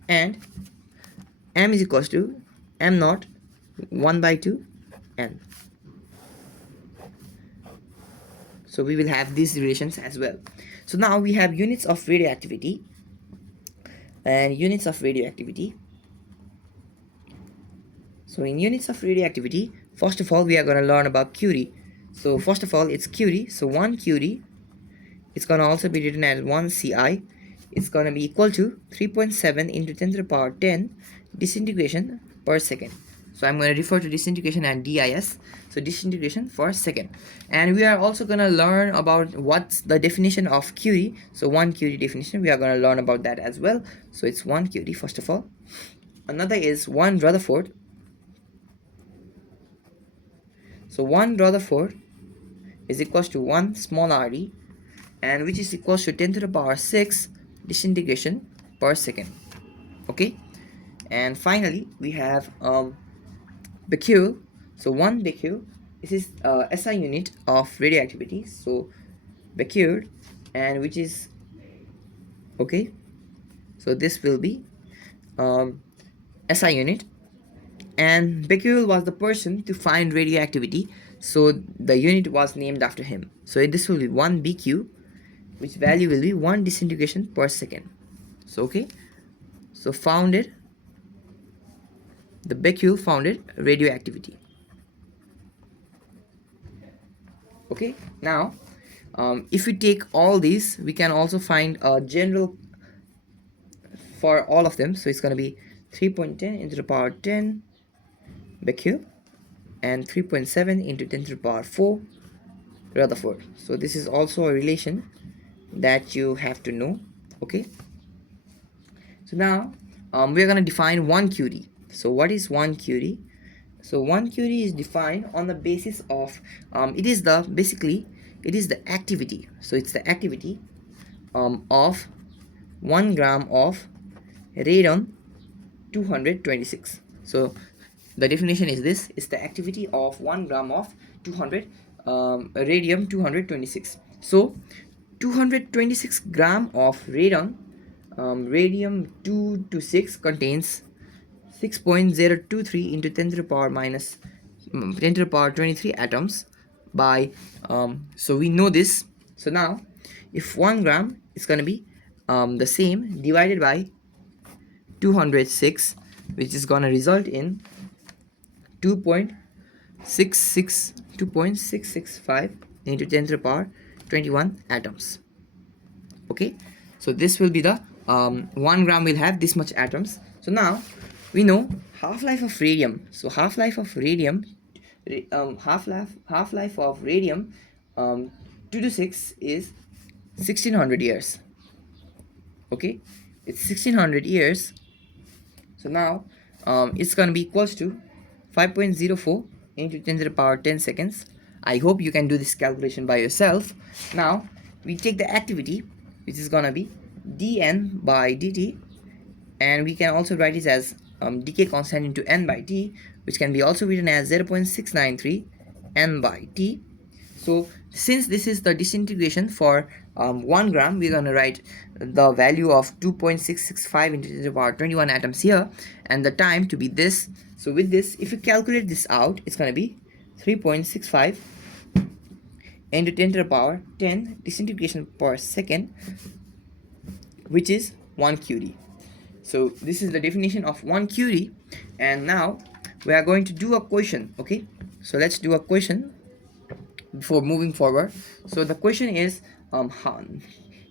and m is equal to m naught 1 by 2 n. So we will have these relations as well. So now we have units of radioactivity, and units of radioactivity. So in units of radioactivity, first of all we are going to learn about curie. So first of all it's curie, so 1 curie, it's going to also be written as 1 Ci. It's going to be equal to 3.7 into 10 to the power 10 disintegration per second. So I'm going to refer to disintegration and DIS. So disintegration per second. And we are also going to learn about what's the definition of Curie. So 1 Curie definition, we are going to learn about that as well. So it's 1 Curie first of all. Another is 1 Rutherford. So 1 Rutherford is equals to 1 small RD, and which is equals to 10 to the power 6 disintegration per second. Okay, and finally we have becquerel. So 1 becquerel, this is SI unit of radioactivity, so becquerel, and which is okay, so this will be SI unit, and becquerel was the person to find radioactivity, so the unit was named after him. So this will be 1 BQ, which value will be 1 disintegration per second. So okay, so founded, the becquerel founded radioactivity. Okay, now if we take all these, we can also find a general for all of them. So it's going to be 3.10 into the power 10 becquerel and 3.7 into 10 to the power 4 Rutherford. So this is also a relation that you have to know. Okay, so now we're going to define 1 Curie. So what is 1 Curie? So 1 Curie is defined on the basis of it is the activity. So it's the activity of 1 gram of radon 226. So the definition is this: is the activity of 1 gram of 200 radium 226. So 226 gram of radon radium 226 contains 6.023 into 10 to the power minus 10 to the power 23 atoms by so we know this. So now if 1 gram is going to be the same divided by 206, which is going to result in 2.665 into 10 to the power 21 atoms. Okay, so this will be the 1 gram will have this much atoms. So now we know half-life of radium. So half-life of radium half-life of radium 226 is 1600 years. Okay, it's 1600 years. So now it's gonna be equals to 5.04 into 10 to the power 10 seconds. I hope you can do this calculation by yourself. Now we take the activity, which is gonna be dN by dt, and we can also write it as decay constant into n by t, which can be also written as 0.693 n by t. So since this is the disintegration for 1 gram, we're going to write the value of 2.665 into the power 21 atoms here, and the time to be this. So with this, if you calculate this out, it's going to be 3.65 into 10 to the power 10 disintegration per second, which is 1 Curie. So this is the definition of 1 Curie, and now we are going to do a question. Okay, so let's do a question before moving forward. So the question is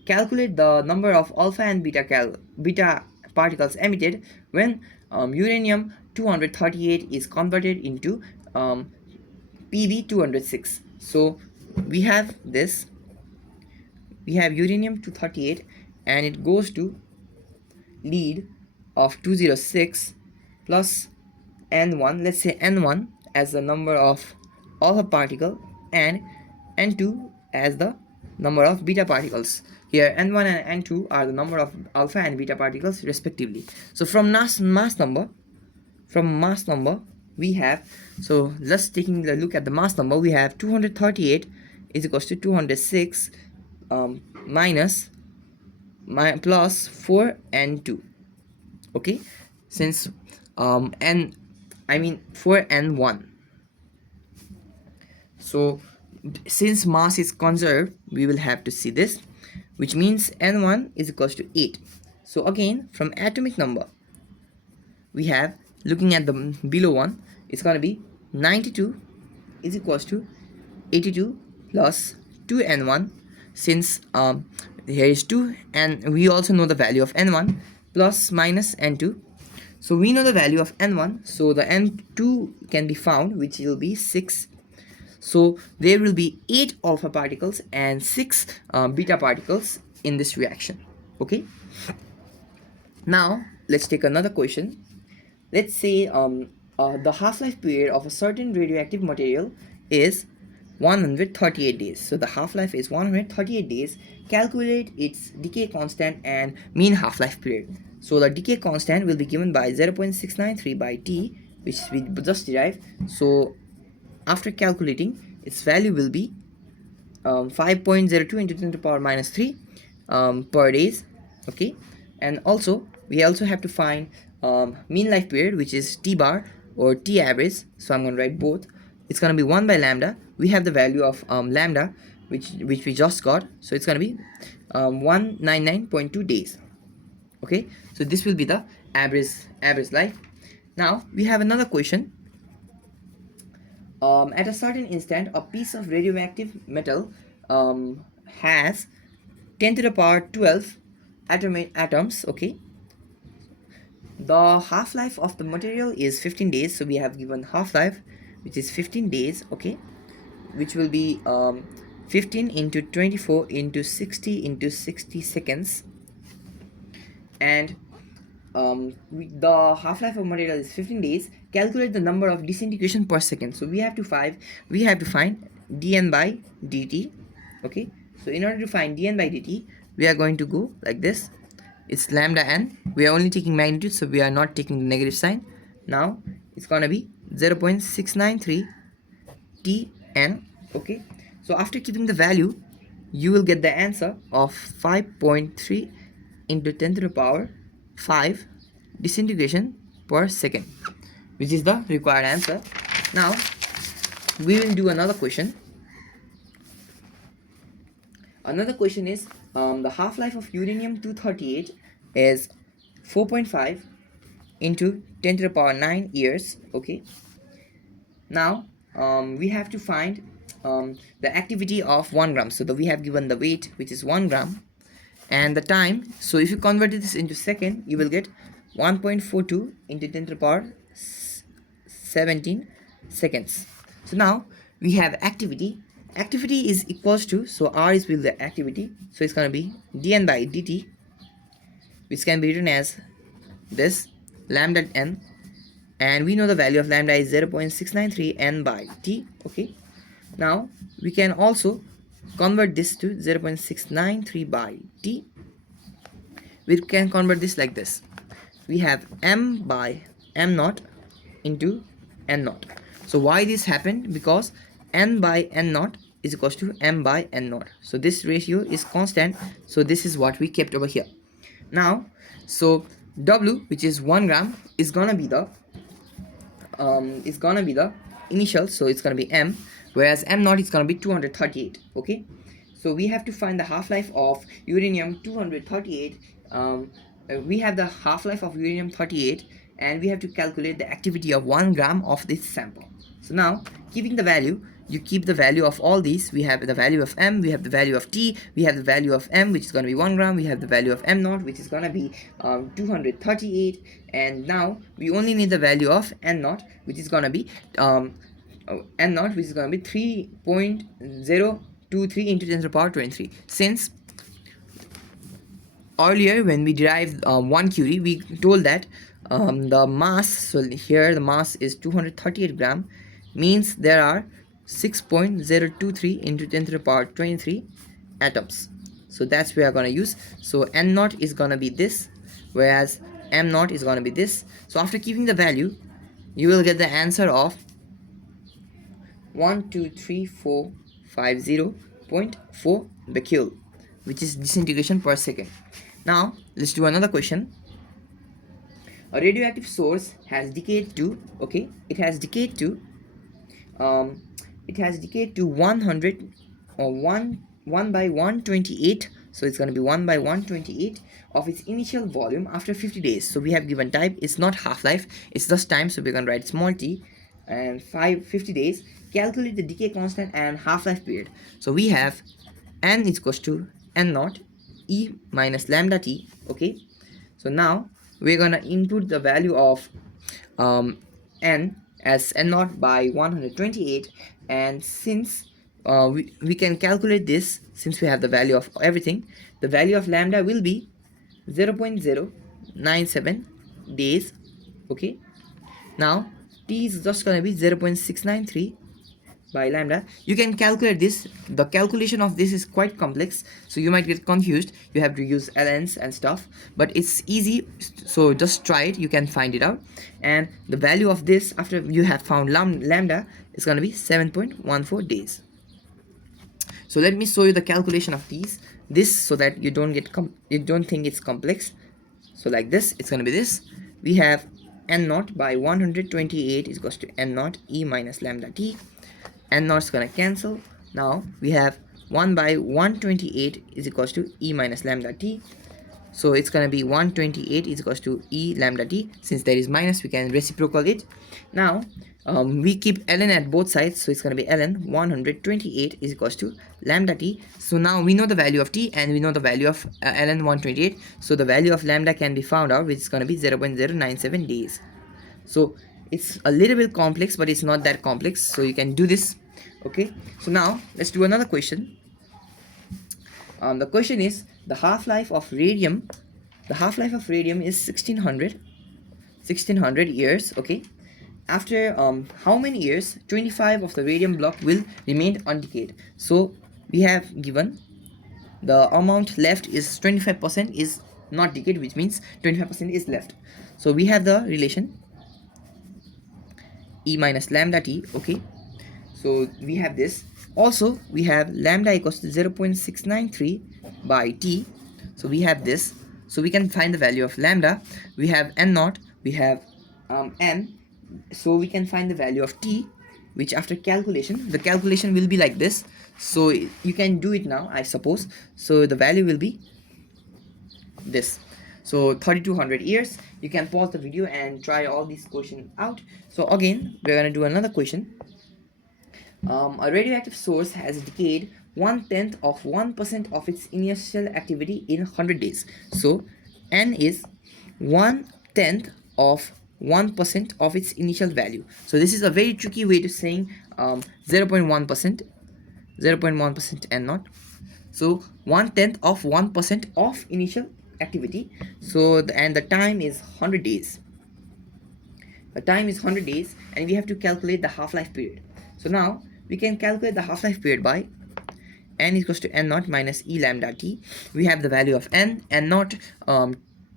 calculate the number of alpha and beta particles emitted when uranium 238 is converted into PB 206. So we have this, we have uranium 238 and it goes to lead of 206 plus n1, let's say n1, as the number of alpha particle and n2 as the number of beta particles. Here n1 and n2 are the number of alpha and beta particles respectively. So from mass number we have, so just taking a look at the mass number, we have 238 is equals to 206 minus plus 4 and 2. Okay, since n I mean 4 and 1. So since mass is conserved, we will have to see this, which means n1 is equals to 8. So again, from atomic number we have, looking at the below one, it's going to be 92 is equals to 82 plus 2n1, since here is 2 and we also know the value of n1, plus minus n2. So we know the value of n1, so the n2 can be found, which will be 6. So there will be 8 alpha particles and 6 beta particles in this reaction. Okay, now let's take another question. Let's say the half-life period of a certain radioactive material is 138 days. So the half-life is 138 days. Calculate its decay constant and mean half-life period. So the decay constant will be given by 0.693 by T, which we just derived. So after calculating, its value will be 5.02 into 10 to the power minus 3 per days. Okay, and also we also have to find mean life period, which is T bar or T average. So I'm going to write both. It's going to be 1 by lambda. We have the value of lambda, which we just got. So it's going to be 199.2 days. Okay, so this will be the average life. Now we have another question. At a certain instant, a piece of radioactive metal has 10 to the power 12 atoms. Okay, the half-life of the material is 15 days, so we have given half-life, which is 15 days. Okay, which will be 15 into 24 into 60 into 60 seconds, and the half-life of material is 15 days. Calculate the number of disintegration per second. So we have to find dN by dt. Okay, so in order to find dN by dt, we are going to go like this. It's lambda n. We are only taking magnitude, so we are not taking the negative sign. Now it's gonna be 0.693 Tn. Okay, so after keeping the value, you will get the answer of 5.3 into 10 to the power 5 disintegration per second, which is the required answer. Now we will do another question. Another question is the half-life of uranium-238 is 4.5 into 10 to the power 9 years. Okay, now we have to find the activity of 1 gram. So we have given the weight, which is 1 gram, and the time. So if you convert this into second, you will get 1.42 into 10 to the power 17 seconds. So now we have activity. Activity is equals to, so R is with the activity, so it's going to be dN by dt, which can be written as this lambda n, and we know the value of lambda is 0.693 n by t. Okay, now we can also convert this to 0.693 by t. We can convert this like this. We have m by m naught into n naught. So why this happened? Because n by n naught is equals to m by n naught. So this ratio is constant. So this is what we kept over here. Now, so W, which is 1 gram, is gonna be the initial. So it's gonna be m, whereas m naught is gonna be 238. Okay, so we have to find the half-life of uranium 238. We have the half-life of uranium 38, and we have to calculate the activity of 1 gram of this sample. So now, keeping the value, you keep the value of all these. We have the value of m, we have the value of t, we have the value of m, which is going to be 1 gram, we have the value of m naught, which is going to be 238, and now we only need the value of n naught, which is going to be n naught, which is going to be 3.023 into 10 to the power 23. Since earlier when we derived 1 curie, we told that the mass, so here the mass is 238 gram, means there are 6.023 into 10 to the power 23 atoms. So that's we are going to use. So n naught is going to be this, whereas m naught is going to be this. So after keeping the value, you will get the answer of 123,450.4 becquerel, which is disintegration per second. Now let's do another question. A radioactive source has decayed to, okay, um, it has decayed to 100 or 1 by 128. So it's going to be 1 by 128 of its initial volume after 50 days. So we have given type, it's not half-life, it's just time. So we're going to write small t and 50 days. Calculate the decay constant and half-life period. So we have n is equals to n naught e minus lambda t. Okay, so now we're gonna input the value of n as n naught by 128, and since we can calculate this, since we have the value of everything, the value of lambda will be 0.097 days. Okay, now t is just gonna be 0.693 by lambda. You can calculate this. The calculation of this is quite complex, so you might get confused. You have to use ln's and stuff, but it's easy, so just try it. You can find it out. And the value of this after you have found lambda is going to be 7.14 days. So let me show you the calculation of this so that you don't get you don't think it's complex. So like this, it's going to be this. We have n naught by 128 is equals to n naught e minus lambda t. N naught is gonna cancel. Now we have 1 by 128 is equals to e minus lambda t. So it's gonna be 128 is equals to e lambda t. Since there is minus, we can reciprocal it. Now we keep ln at both sides, so it's gonna be ln 128 is equals to lambda t. So now we know the value of t and we know the value of ln 128. So the value of lambda can be found out, which is gonna be 0.097 days. So it's a little bit complex, but it's not that complex, so you can do this. Okay, so now let's do another question. The question is the half-life of radium. The half-life of radium is 1600 years. Okay, after how many years 25 of the radium block will remain undecayed? So we have given the amount left is 25% is not decayed, which means 25% is left. So we have the relation e minus lambda t. Okay, so we have this. Also we have lambda equals to 0.693 by t. So we have this. So we can find the value of lambda. We have n naught, we have n. So we can find the value of t, which after calculation, the calculation will be like this. So you can do it now, I suppose. So the value will be this. So 3200 years. You can pause the video and try all these questions out. So again, we're gonna do another question. A radioactive source has decayed 1/10 of 1% of its initial activity in 100 days. So n is 1/10 of 1% of its initial value. So this is a very tricky way to saying 0.1%, 0.1% n naught. So 1/10 of 1% of initial activity. So and the time is 100 days. The time is 100 days, and we have to calculate the half-life period. So now we can calculate the half-life period by n equals to n naught minus e lambda t. We have the value of n naught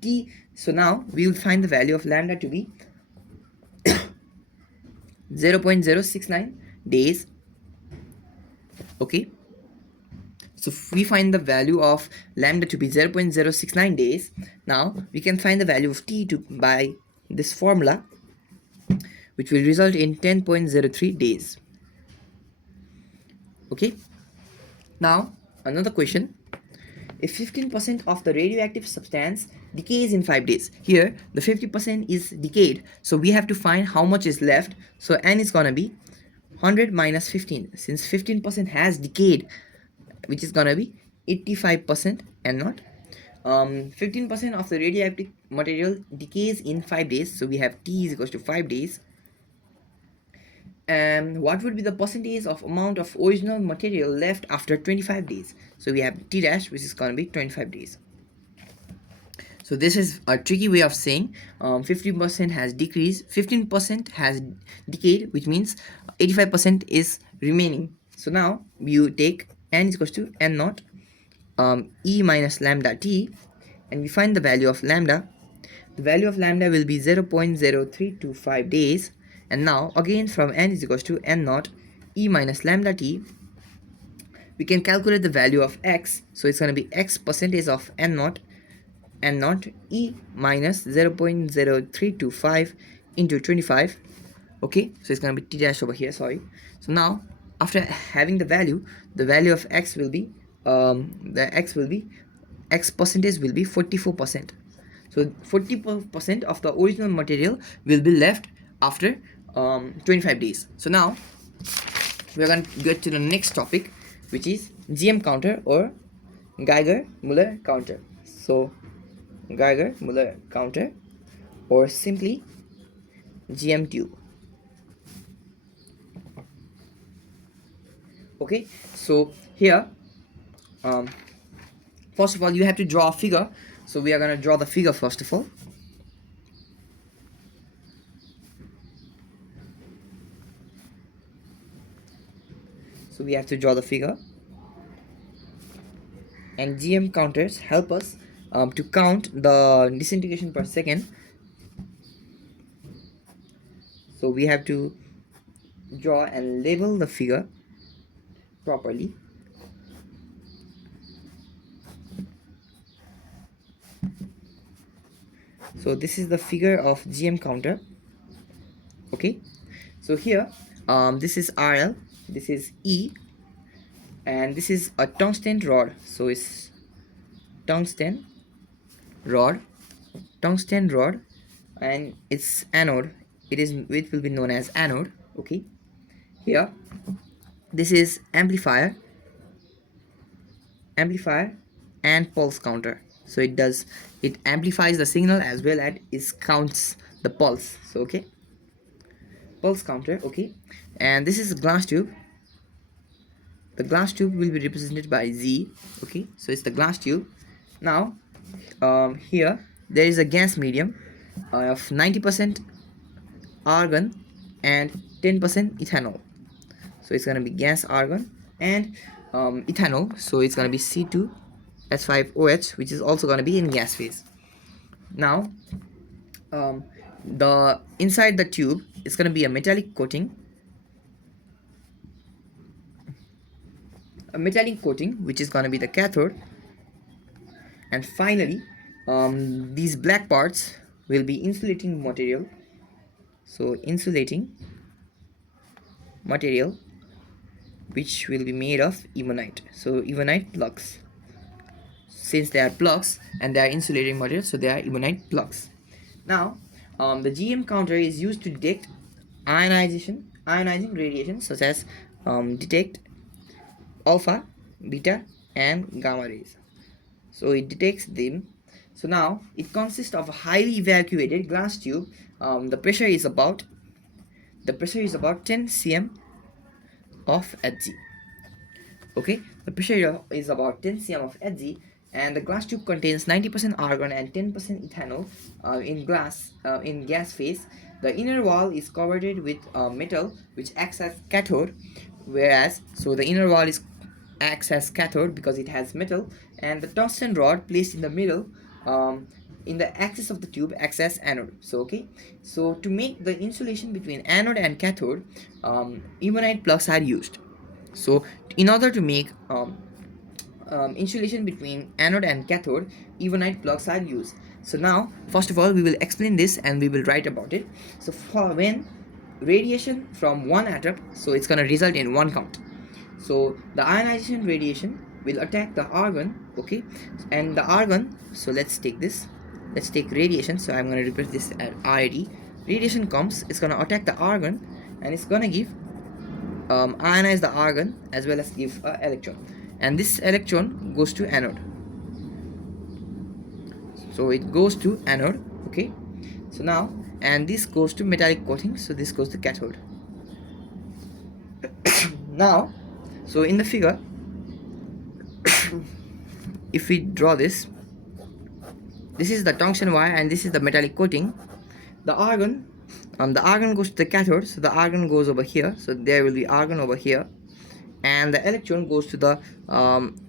t. So now we will find the value of lambda to be 0.069 days. Okay, so we find the value of lambda to be 0.069 days. Now we can find the value of t to by this formula, which will result in 10.03 days. Okay, now another question. If 15% of the radioactive substance decays in 5 days, here the 50% is decayed, so we have to find how much is left. So n is gonna be 100 minus 15. Since 15% has decayed, which is gonna be 85% and not 15% of the radioactive material decays in 5 days, so we have t is equals to 5 days. And what would be the percentage of amount of original material left after 25 days? So we have t dash, which is going to be 25 days. So this is a tricky way of saying 15% has decreased, 15% has decayed, which means 85% is remaining. So now you take n is equals to n naught e minus lambda t, and we find the value of lambda. The value of lambda will be 0.0325 days, and now again from n is equals to n naught e minus lambda t, we can calculate the value of x. So it's going to be x percentage of n naught e minus 0.0325 into 25. Okay, so it's going to be t dash over here, sorry. So now after having the value of x will be x percentage will be 44%. So 40% of the original material will be left after 25 days. So now we're going to get to the next topic, which is GM counter or Geiger-Müller counter. So Geiger-Müller counter, or simply GM tube. Okay, so here first of all you have to draw a figure. So we are going to draw the figure first of all. So we have to draw the figure, and GM counters help us to count the disintegration per second. So we have to draw and label the figure properly. So this is the figure of GM counter. Okay, so here this is RL, this is E, and this is a tungsten rod. So it's tungsten rod, and its anode, it will be known as anode. Okay, here this is amplifier and pulse counter. So it amplifies the signal as well as it counts the pulse. So okay, pulse counter. Okay, and this is a glass tube. The glass tube will be represented by Z. Okay, so it's the glass tube. Now here there is a gas medium of 90% argon and 10% ethanol. So it's going to be gas argon and ethanol. So it's going to be C2H5OH, which is also going to be in gas phase. Now the inside the tube is going to be a metallic coating, which is going to be the cathode. And finally these black parts will be insulating material. So insulating material, which will be made of ebonite. So ebonite plugs, since they are plugs and they are insulating material, so they are ebonite plugs. Now the GM counter is used to detect ionizing radiation, such as detect alpha, beta and gamma rays. So it detects them. So now it consists of a highly evacuated glass tube. The pressure is about 10 cm of Hg. Okay, the pressure is about 10 cm of Hg, and the glass tube contains 90% argon and 10% ethanol in gas phase. The inner wall is covered with metal, which acts as cathode, whereas the inner wall acts as cathode because it has metal, and the tungsten rod placed in the middle in the axis of the tube acts as anode. So okay, so to make the insulation between anode and cathode, ebonite plugs are used. So in order to make insulation between anode and cathode, ebonite plugs are used. So now first of all we will explain this and we will write about it. So for when radiation from one atom, so it's going to result in one count. So the ionization radiation will attack the argon. Okay, and the argon, so let's take radiation. So I'm going to replace this as RAD. Radiation comes, it's going to attack the argon and it's going to give ionize the argon as well as give an electron, and this electron goes to anode. So it goes to anode. Okay, so now, and this goes to metallic coating, so this goes to cathode. Now, so in the figure, if we draw this, this is the tungsten wire and this is the metallic coating. The argon goes to the cathode, so the argon goes over here, so there will be argon over here, and the electron goes to the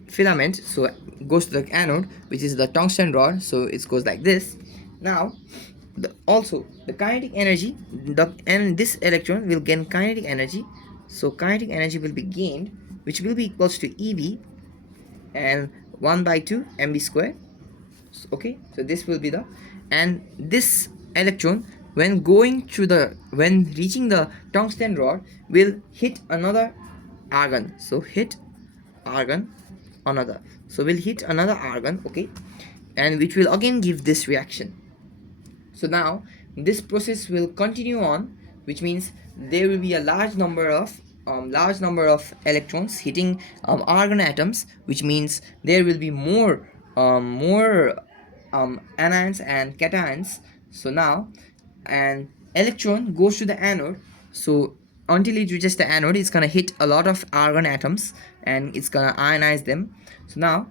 filament, so it goes to the anode, which is the tungsten rod, so it goes like this. Now also the kinetic energy, and this electron will gain kinetic energy, so kinetic energy will be gained, which will be equals to EV and 1 by 2 mv square. Okay, so this will be the, and this electron when reaching the tungsten rod will hit another argon, so hit argon another, so will hit another argon. Okay, and which will again give this reaction. So now this process will continue on, which means there will be a large number of electrons hitting argon atoms, which means there will be more anions and cations. So now an electron goes to the anode, so until it reaches the anode it's gonna hit a lot of argon atoms and it's gonna ionize them. So now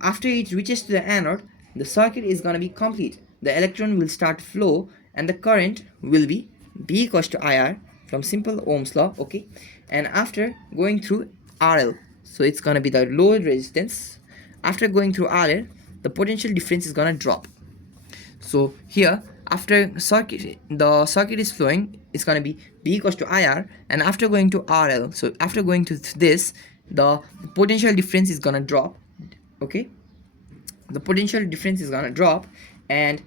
after it reaches to the anode, the circuit is gonna be complete. The electron will start flow and the current will be B equals to IR from simple Ohm's law. Okay, and after going through RL, so it's gonna be the load resistance. After going through RL, the potential difference is gonna drop. So here after the circuit is flowing, it's gonna be B equals to IR, and after going to RL, so after going to this, the potential difference is gonna drop. Okay, the potential difference is gonna drop, and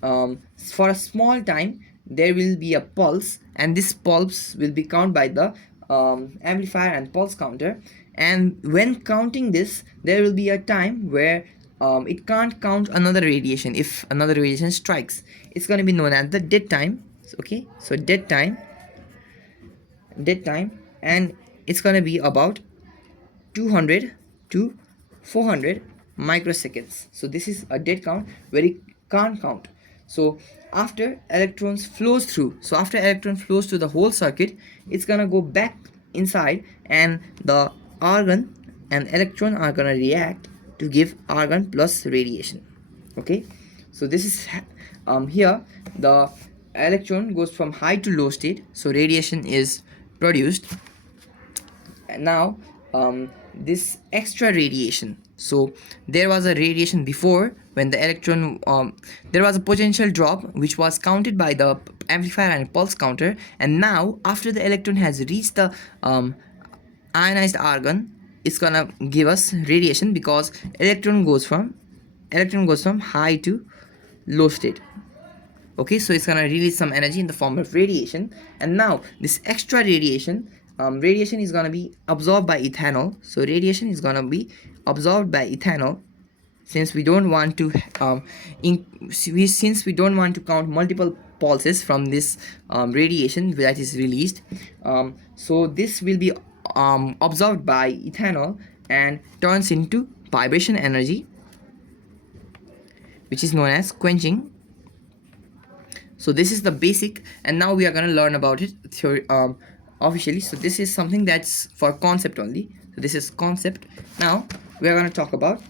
for a small time there will be a pulse, and this pulse will be counted by the amplifier and pulse counter. And when counting this, there will be a time where it can't count another radiation. If another radiation strikes, it's going to be known as the dead time. Okay, so dead time, and it's going to be about 200 to 400 microseconds. So this is a dead count where it can't count. So after electron flows through the whole circuit, it's gonna go back inside, and the argon and electron are gonna react to give argon plus radiation. Okay, so this is here the electron goes from high to low state, so radiation is produced. And now this extra radiation, so there was a radiation before when the electron there was a potential drop which was counted by the amplifier and pulse counter, and now after the electron has reached the ionized argon, it's gonna give us radiation because electron goes from high to low state. Okay, so it's gonna release some energy in the form of radiation, and now this extra radiation is gonna be absorbed by ethanol. So radiation is gonna be absorbed by ethanol, since we don't want to since we don't want to count multiple pulses from this radiation that is released. So this will be absorbed by ethanol and turns into vibration energy, which is known as quenching. So this is the basic, and now we are going to learn about it theory officially. So this is something that's for concept only. So this is concept. Now we are going to talk about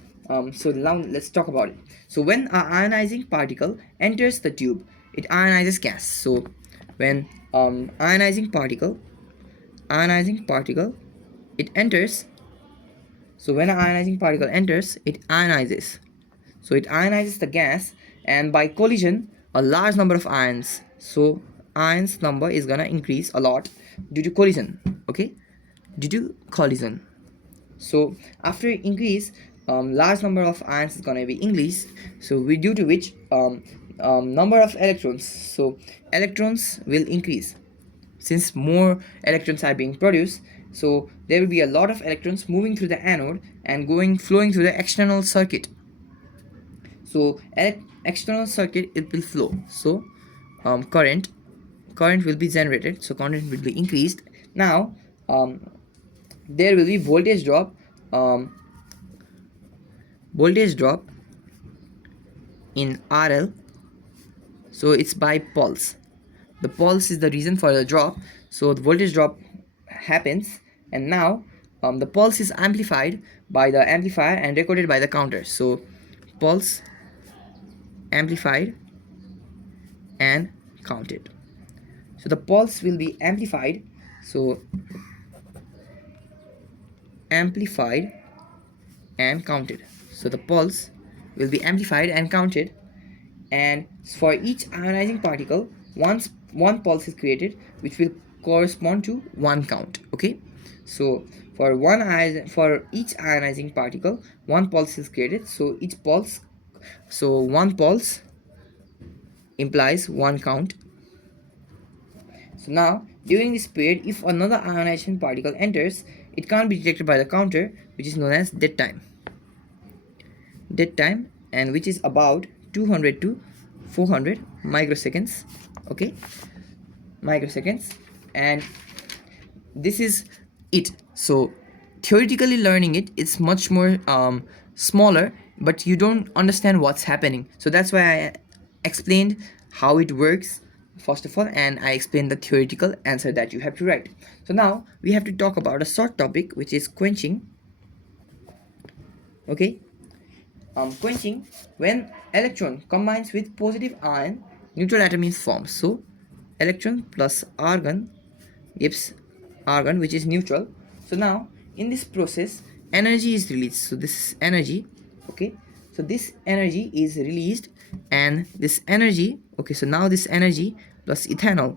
so now let's talk about it. So when an ionizing particle enters the tube, it ionizes gas. So when ionizing particle it enters, so when an ionizing particle enters, it ionizes. So it ionizes the gas, and by collision a large number of ions, so ions number is gonna increase a lot due to collision. Okay, due to collision. So after increase, large number of ions is gonna be increased, so due to which number of electrons, so electrons will increase. Since more electrons are being produced, so there will be a lot of electrons moving through the anode and flowing through the external circuit. So external circuit, it will flow. So current will be generated, so current will be increased. Now there will be voltage drop in RL. So it's by pulse. The pulse is the reason for the drop, so the voltage drop happens, and now the pulse is amplified by the amplifier and recorded by the counter. So pulse amplified and counted. So the pulse will be amplified. So amplified and counted. So the pulse will be amplified and counted, and for each ionizing particle, one pulse is created, which will correspond to one count. Okay, so for each ionizing particle, one pulse is created. So one pulse implies one count. So now, during this period, if another ionization particle enters, it can't be detected by the counter, which is known as dead time. Dead time, and which is about 200 to 400 microseconds. Okay, microseconds, and this is it. So theoretically learning it, it's much more smaller, but you don't understand what's happening. So that's why I explained how it works first of all, and I explained the theoretical answer that you have to write. So now we have to talk about a short topic, which is quenching. Okay, quenching, when electron combines with positive ion, neutral atom is formed. So electron plus argon gives argon, which is neutral. So now in this process, energy is released. So this is energy. Okay, so this energy is released, and this energy, okay, so now this energy plus ethanol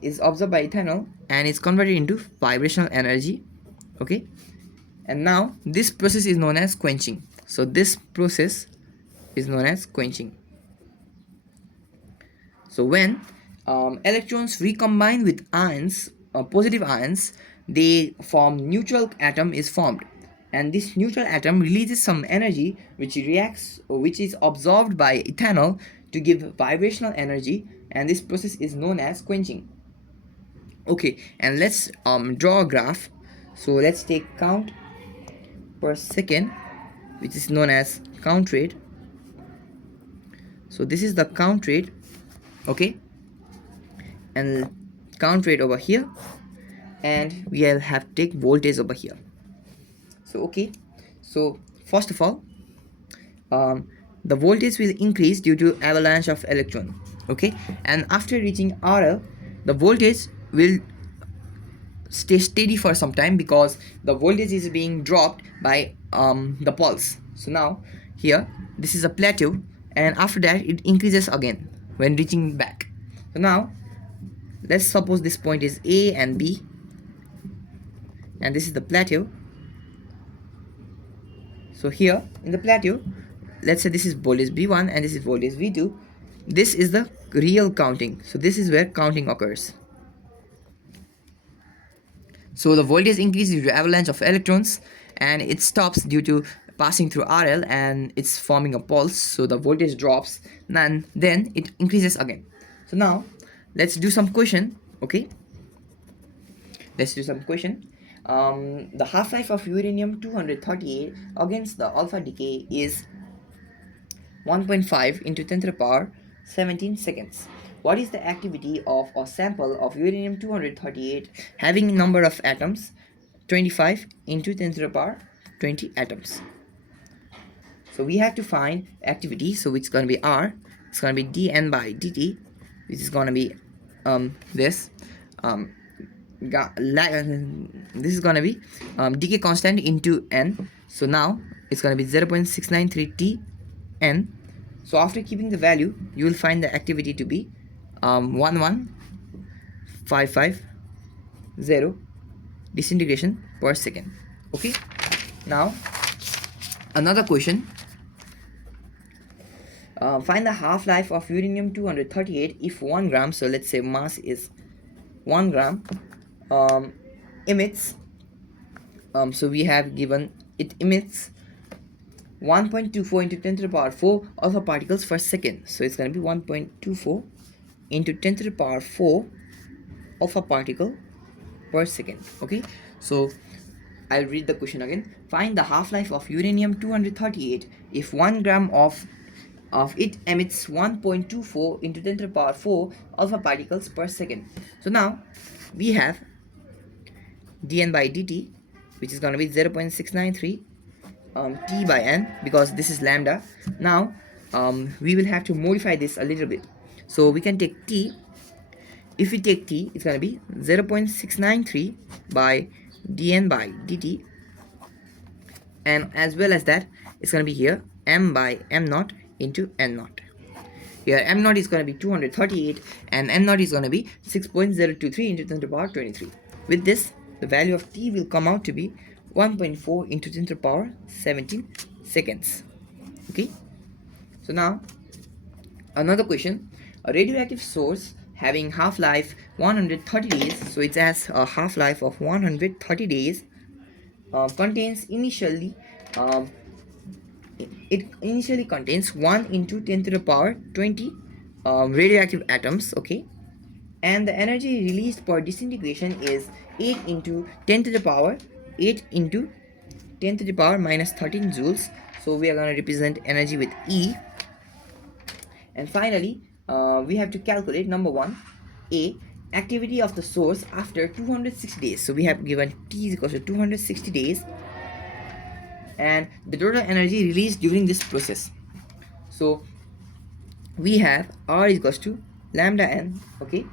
is absorbed by ethanol and is converted into vibrational energy. Okay, and now this process is known as quenching. So this process is known as quenching. So when electrons recombine with ions, positive ions, they form neutral atom is formed, and this neutral atom releases some energy which reacts, which is absorbed by ethanol to give vibrational energy, and this process is known as quenching. Okay, and let's draw a graph. So let's take count per second, which is known as count rate. So this is the count rate. Okay, and count rate over here, and we'll have to take voltage over here. So okay, so first of all, the voltage will increase due to avalanche of electron. Okay, and after reaching RL, the voltage will stay steady for some time because the voltage is being dropped by the pulse. So now here this is a plateau, and after that it increases again when reaching back. So now let's suppose this point is A and B, and this is the plateau. So here in the plateau, let's say this is voltage V1 and this is voltage V2. This is the real counting. So this is where counting occurs. So the voltage increases due to avalanche of electrons, and it stops due to passing through RL and it's forming a pulse. So the voltage drops and then it increases again. So now let's do some question. Okay, let's do some question. The half-life of uranium-238 against the alpha decay is 1.5 into 10 to the power 17 seconds. What is the activity of a sample of uranium-238 having number of atoms 25 into 10 to the power 20 atoms? So we have to find activity. So it's going to be R. It's going to be dN by dt, which is going to be this. This is going to be decay constant into n. So now it's going to be 0.693 t n. So after keeping the value, you will find the activity to be 11550 disintegration per second. Okay, now another question. Find the half-life of uranium-238 if 1 gram, so let's say mass is 1 gram, emits, so we have given it emits 1.24 into 10 to the power 4 alpha particles per second. So it's going to be 1.24 into 10 to the power 4 alpha particle per second. Okay, so I'll read the question again. Find the half-life of uranium-238 if 1 gram of it emits 1.24 into 10 to the power 4 alpha particles per second. So now we have dN by dt, which is going to be 0.693 T by n, because this is lambda. Now we will have to modify this a little bit. So we can take T. If we take T, it's going to be 0.693 by dn by dt, and as well as that, it's going to be here m by m naught into n naught. Here m naught is going to be 238 and n naught is going to be 6.023 into 10 to the power 23. With this, the value of t will come out to be 1.4 into 10 to the power 17 seconds. Okay, so now another question. A radioactive source having half-life 130 days, so it has a half-life of 130 days, contains initially it initially contains 1 into 10 to the power 20 radioactive atoms. Okay, and the energy released per disintegration is 8 into 10 to the power 8 into 10 to the power minus 13 joules. So we are going to represent energy with E. And finally, we have to calculate number 1, A, activity of the source after 260 days. So we have given T is equal to 260 days and the total energy released during this process. So we have R is equal to lambda n. Okay,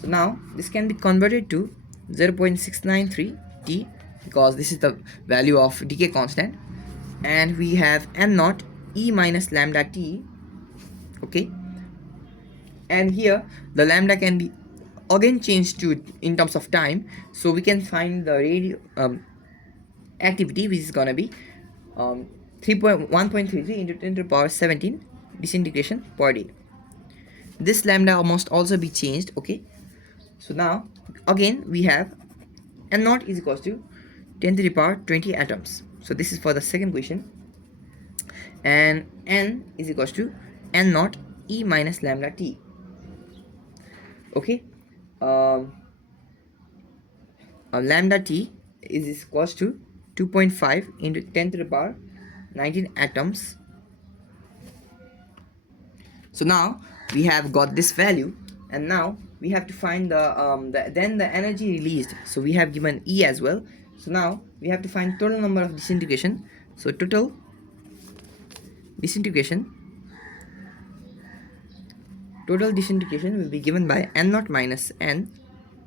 so now this can be converted to 0.693 T, because this is the value of decay constant, and we have m naught E minus lambda T. Okay, and here the lambda can be again changed to in terms of time, so we can find the radio activity, which is gonna be 1.33 into 10 to the power 17 disintegration per day. This lambda must also be changed. Okay, so now again we have n naught is equals to 10 to the power 20 atoms. So this is for the second question, and n is equals to n naught E minus lambda T. Okay, lambda T is equals to 2.5 into 10 to the power 19 atoms. So now we have got this value, and now we have to find the energy released. So we have given E as well. So now we have to find total number of disintegration. So total disintegration will be given by n naught minus n,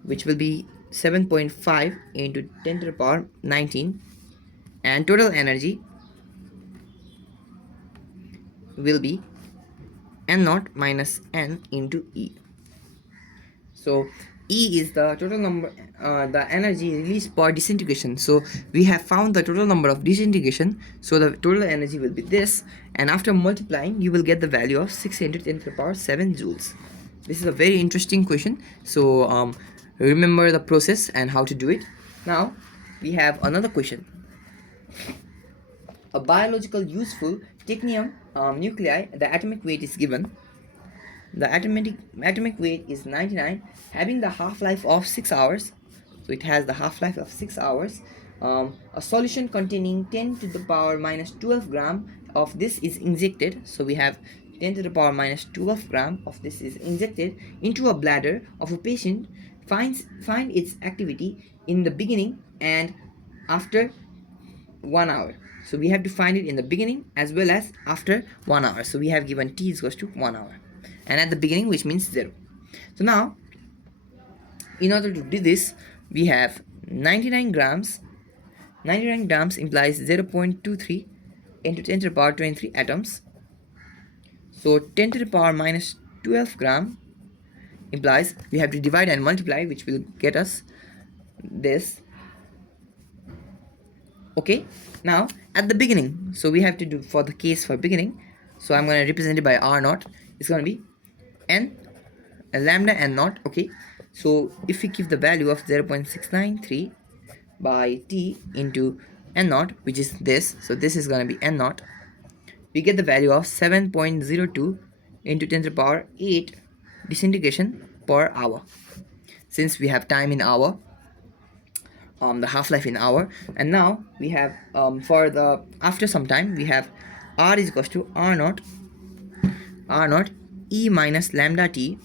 which will be 7.5 into 10 to the power 19, and total energy will be n naught minus n into E. So E is the total number, the energy released per disintegration. So we have found the total number of disintegration, so the total energy will be this, and after multiplying you will get the value of 6 into 10 to the power 7 joules. This is a very interesting question, so remember the process and how to do it. Now we have another question. A biological useful technium nuclei, the atomic weight is given. The atomic weight is 99, having the half-life of 6 hours. So it has the half-life of 6 hours. A solution containing 10 to the power minus 12 gram of this is injected. So we have 10 to the power minus 12 gram of this is injected into a bladder of a patient. Find its activity in the beginning and after 1 hour. So we have to find it in the beginning as well as after 1 hour. So we have given t is equals to 1 hour, and at the beginning, which means 0. So now in order to do this, we have 99 grams. 99 grams implies 0.23 into 10 to the power 23 atoms. So 10 to the power minus 12 gram implies we have to divide and multiply, which will get us this. Okay, now at the beginning, so we have to do for the case for beginning. So I'm going to represent it by r naught. It's going to be n lambda n naught. Okay, so if we give the value of 0.693 by t into n naught, which is this, so this is going to be n naught, we get the value of 7.02 into 10 to the power 8 disintegration per hour, since we have time in hour, the half-life in hour. And now we have for the after some time, we have r is equals to r naught E minus lambda t,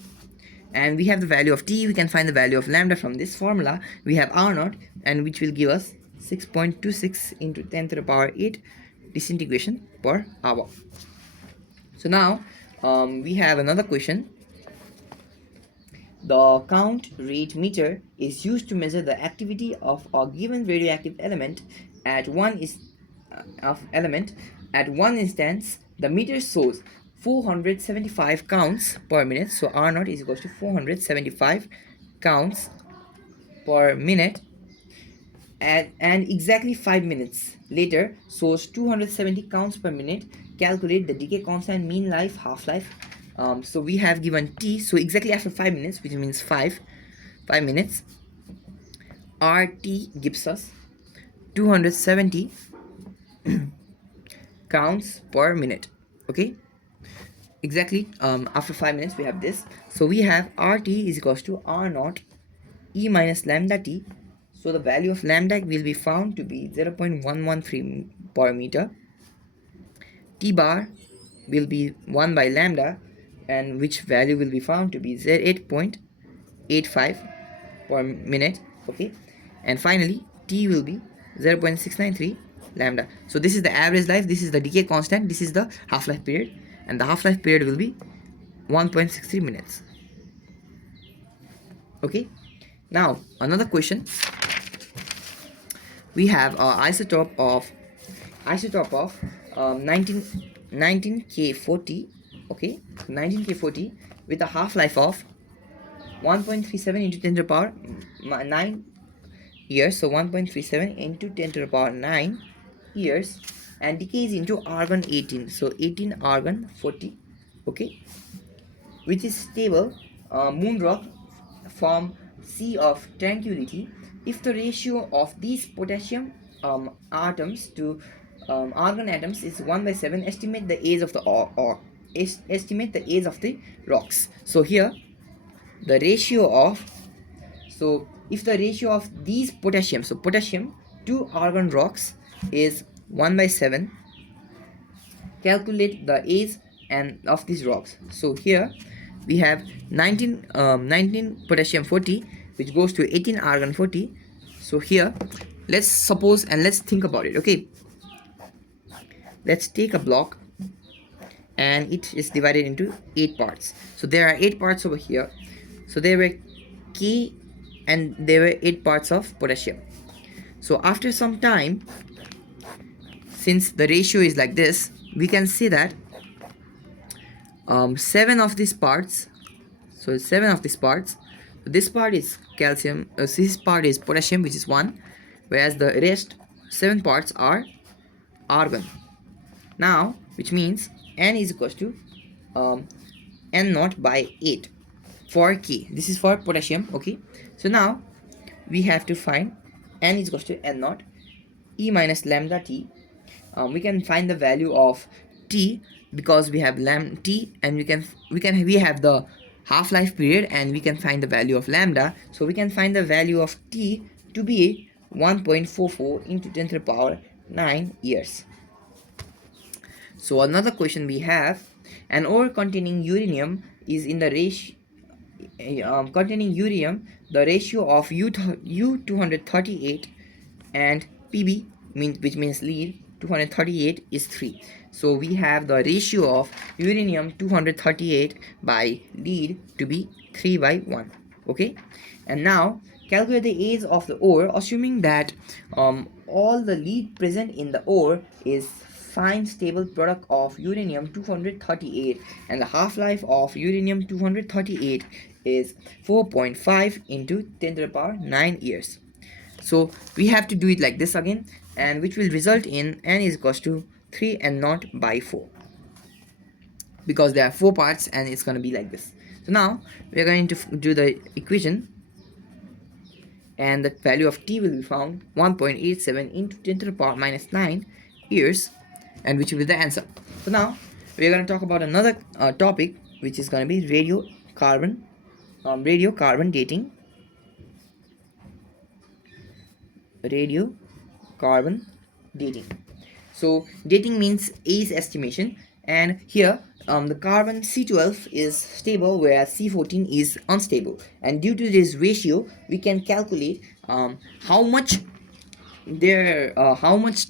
and we have the value of t. We can find the value of lambda from this formula. We have r naught, and which will give us 6.26 into 10 to the power 8 disintegration per hour. So now we have another question. The count rate meter is used to measure the activity of a given radioactive element at one instance. The meter shows 475 counts per minute. So R naught is equal to 475 counts per minute, and exactly 5 minutes later shows 270 counts per minute. Calculate the decay constant, mean life, half-life. So we have given t, so exactly after 5 minutes, which means 5 minutes, RT gives us 270 counts per minute. Okay, exactly after 5 minutes we have this. So we have RT is equals to R naught E minus lambda t. So the value of lambda will be found to be 0.113 per meter. T bar will be 1 by lambda, and which value will be found to be 8.85 per minute. Okay, and finally T will be 0.693 lambda. So this is the average life, this is the decay constant, this is the half-life period, and the half-life period will be 1.63 minutes. Okay, now another question. We have isotope of 19K40. Okay, 19K40 with a half-life of 1.37 into 10 to the power 9 years. So 1.37 into 10 to the power 9 years, and decays into argon 18. So 18 argon 40. Okay, which is stable moon rock from sea of tranquility. If the ratio of these potassium atoms to argon atoms is 1 by 7, estimate the age of the estimate the age of the rocks. So here the ratio of, so if the ratio of these potassium, so potassium to argon rocks is 1 by 7, calculate the age and of these rocks. So here we have 19 potassium 40, which goes to 18 argon 40. So here let's suppose and let's think about it. Okay, let's take a block and it is divided into 8 parts. So there are 8 parts over here. So there were K and there were 8 parts of potassium. So after some time, since the ratio is like this, we can see that 7 of these parts, so 7 of these parts, this part is calcium, this part is potassium, which is 1, whereas the rest 7 parts are argon. Now, which means N is equals to N naught by 8 for K. This is for potassium. Okay, so now we have to find N is equals to N naught E minus lambda T. We can find the value of T because we have lambda T, and we have the half-life period, and we can find the value of lambda. So we can find the value of T to be 1.44 into 10 to the power 9 years. So another question we have, an ore containing uranium is in the ratio containing uranium, the ratio of U238 and Pb which means lead 238 is 3. So we have the ratio of uranium 238 by lead to be 3 by 1. Okay, and now calculate the age of the ore, assuming that all the lead present in the ore is fine stable product of uranium 238, and the half-life of uranium 238 is 4.5 into 10 to the power 9 years. So we have to do it like this again, and which will result in N is equals to 3 and not by 4, because there are 4 parts and it's going to be like this. So now we are going to do the equation, and the value of T will be found 1.87 into 10 to the power minus 9 years, and which will be the answer. So now we are going to talk about another topic, which is going to be radiocarbon dating. Radiocarbon dating. So dating means age estimation, and here the carbon C12 is stable whereas C14 is unstable, and due to this ratio we can calculate how much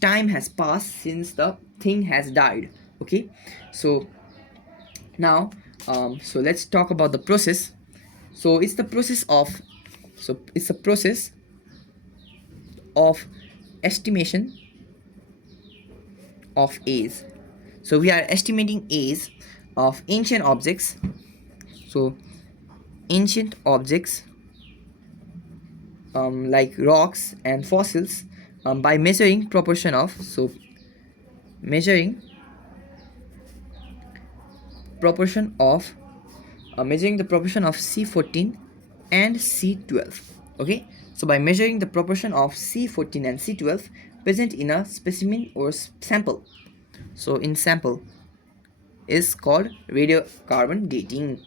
time has passed since the thing has died. Okay, so now so let's talk about the process. So it's the process of it's a process of estimation of age. So we are estimating age of ancient objects. So ancient objects like rocks and fossils by measuring proportion of measuring proportion of measuring the proportion of C14 and C12. Okay, so by measuring the proportion of C14 and C12 present in a specimen or sample, so in sample is called radiocarbon dating.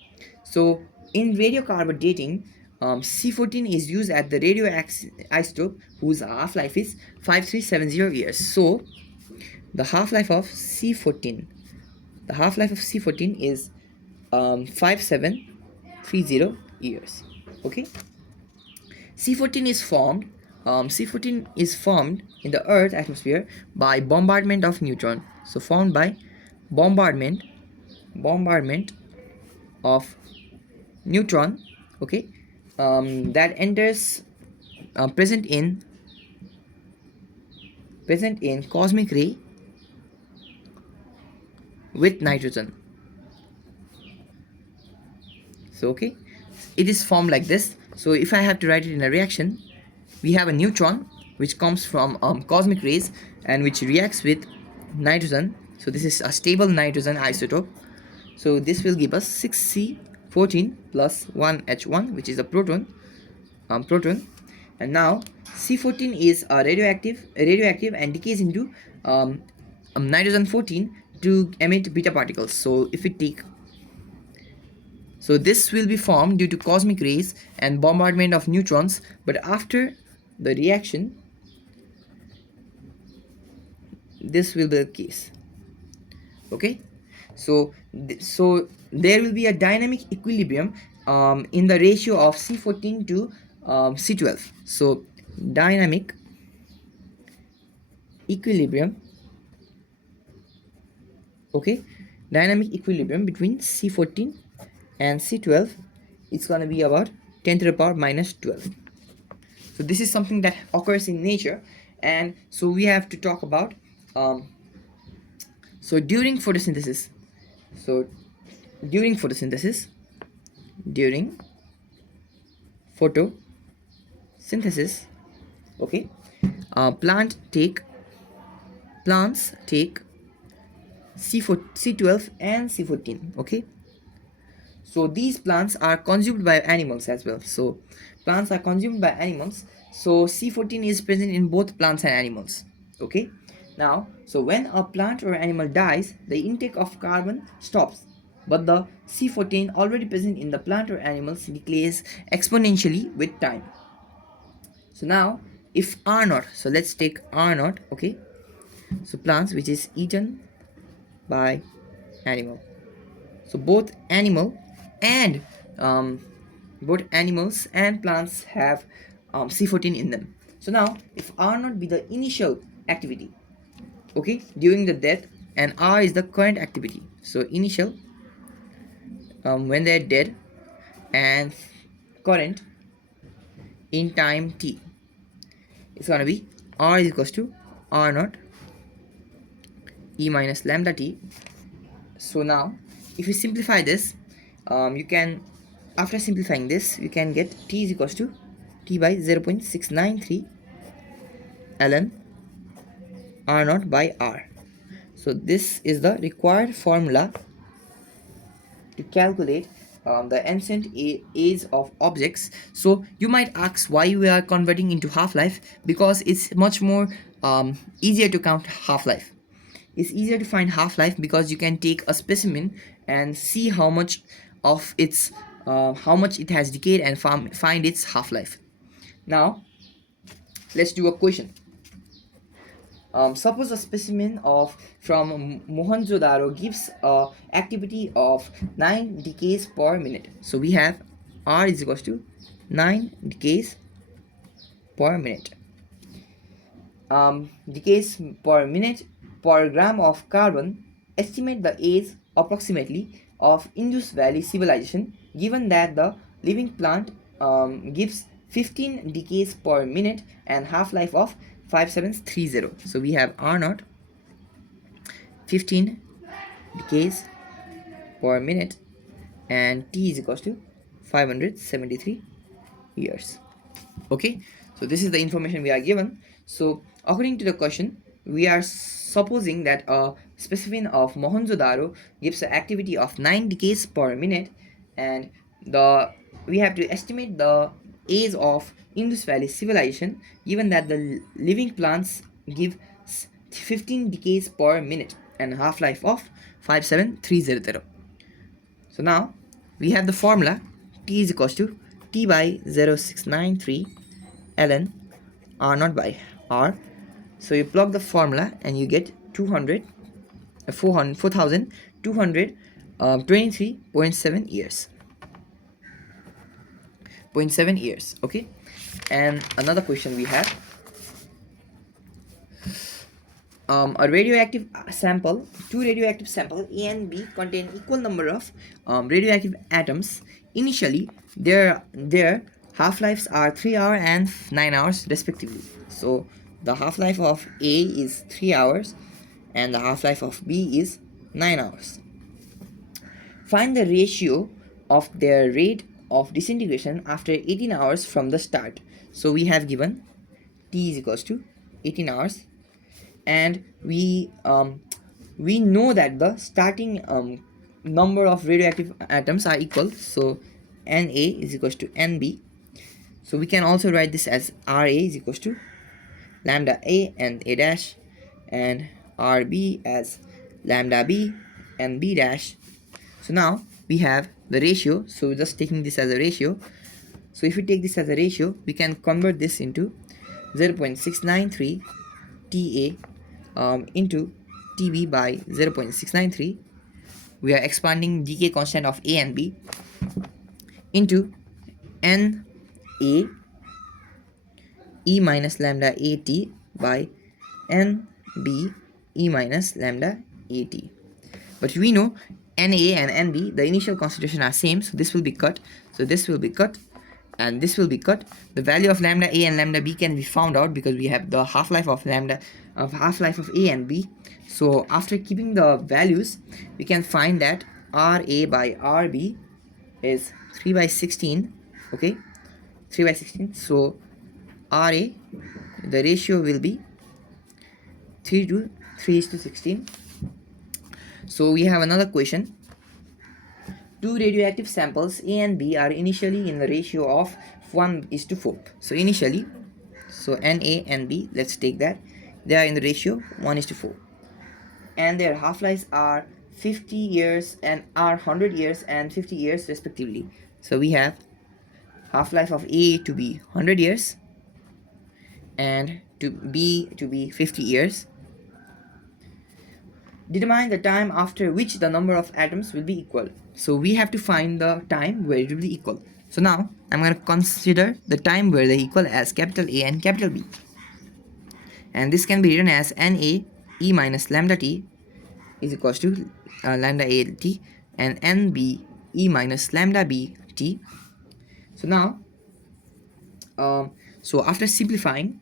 So in radiocarbon dating, C14 is used at the radioisotope whose half-life is 5370 years. So the half-life of C14, the half-life of C14 is 5730 years. Okay, C14 is formed. C14 is formed in the Earth atmosphere by bombardment of neutron. So formed by bombardment of neutron. Okay, that enters present in cosmic ray with nitrogen. So okay, it is formed like this. So if I have to write it in a reaction, we have a neutron which comes from cosmic rays and which reacts with nitrogen. So this is a stable nitrogen isotope. So this will give us 6C14 plus 1H1, which is a proton. And now C14 is radioactive and decays into nitrogen 14 to emit beta particles. So if we take, so this will be formed due to cosmic rays and bombardment of neutrons, but after the reaction this will be the case. Okay, so there will be a dynamic equilibrium in the ratio of C14 to C12. So dynamic equilibrium, okay, dynamic equilibrium between C14 and C12, it's going to be about 10 to the power minus 12. So this is something that occurs in nature, and so we have to talk about so during photosynthesis. So during photosynthesis, during photosynthesis, okay, plants take C12 and C14. Okay, so these plants are consumed by animals as well. So plants are consumed by animals, so C14 is present in both plants and animals. Okay, now so when a plant or animal dies, the intake of carbon stops, but the C14 already present in the plant or animals decays exponentially with time. So now if R naught, so let's take R naught. Okay, so plants which is eaten by animal, so and um, both animals and plants have C14 in them. So now if R naught be the initial activity, okay, during the death, and R is the current activity, so initial when they're dead, and current in time t, it's gonna be R is equals to R naught E minus lambda t. So now if you simplify this, you can, after simplifying this, you can get t is equals to t by 0.693 ln R naught by R. So this is the required formula to calculate the ancient age of objects. So you might ask why we are converting into half-life, because it's much more easier to count half-life. It's easier to find half-life because you can take a specimen and see how much of its how much it has decayed and find its half-life. Now let's do a question. Suppose a specimen of from Mohenjo-daro gives a activity of 9 decays per minute. So we have R is equals to 9 decays per minute. Decays per minute per gram of carbon, estimate the age approximately of Indus Valley civilization given that the living plant gives 15 decays per minute and half-life of 5730. So we have R naught 15 decays per minute and T is equals to 573 years. Okay, so this is the information we are given. So according to the question, we are supposing that a specimen of Mohenjo-daro gives an activity of 9 decays per minute, and we have to estimate the age of Indus Valley civilization given that the living plants give 15 decays per minute and half-life of 57300. So now we have the formula T is equals to T by 0693 ln R naught by R. So you plug the formula and you get 4223.7 years. 0.7 years. Okay, and another question we have, a radioactive sample, two radioactive samples A and B contain equal number of radioactive atoms. Initially, their half-lives are 3 hours and 9 hours respectively. So the half-life of A is 3 hours and the half-life of B is 9 hours. Find the ratio of their rate of disintegration after 18 hours from the start. So we have given T is equals to 18 hours, and we know that the starting number of radioactive atoms are equal. So Na is equals to Nb. So we can also write this as Ra is equals to lambda A and A dash, and Rb as lambda B and B dash. So now we have the ratio. So just taking this as a ratio. So if we take this as a ratio, we can convert this into 0.693 Ta into Tb by 0.693. We are expanding decay constant of A and B into Na E minus lambda At by Nb E minus lambda At. But we know Na and Nb, the initial concentration are same, so this will be cut. So this will be cut and this will be cut. The value of lambda A and lambda B can be found out because we have the half-life of half-life of A and B. So after keeping the values, we can find that Ra by Rb is 3 by 16. Okay, 3 by 16. So Ra, the ratio will be 3 is to 16. So we have another question. Two radioactive samples A and B are initially in the ratio of 1:4. So initially, so Na and B, let's take that, they are in the ratio 1:4, and their half-lives are 50 years and are 100 years and 50 years respectively. So we have half-life of A to be 100 years and to B to be 50 years. Determine the time after which the number of atoms will be equal. So we have to find the time where it will be equal. So now I'm going to consider the time where they equal as capital A and capital B. And this can be written as Na E minus lambda T is equals to lambda A T, and Nb E minus lambda B T. So now, so after simplifying,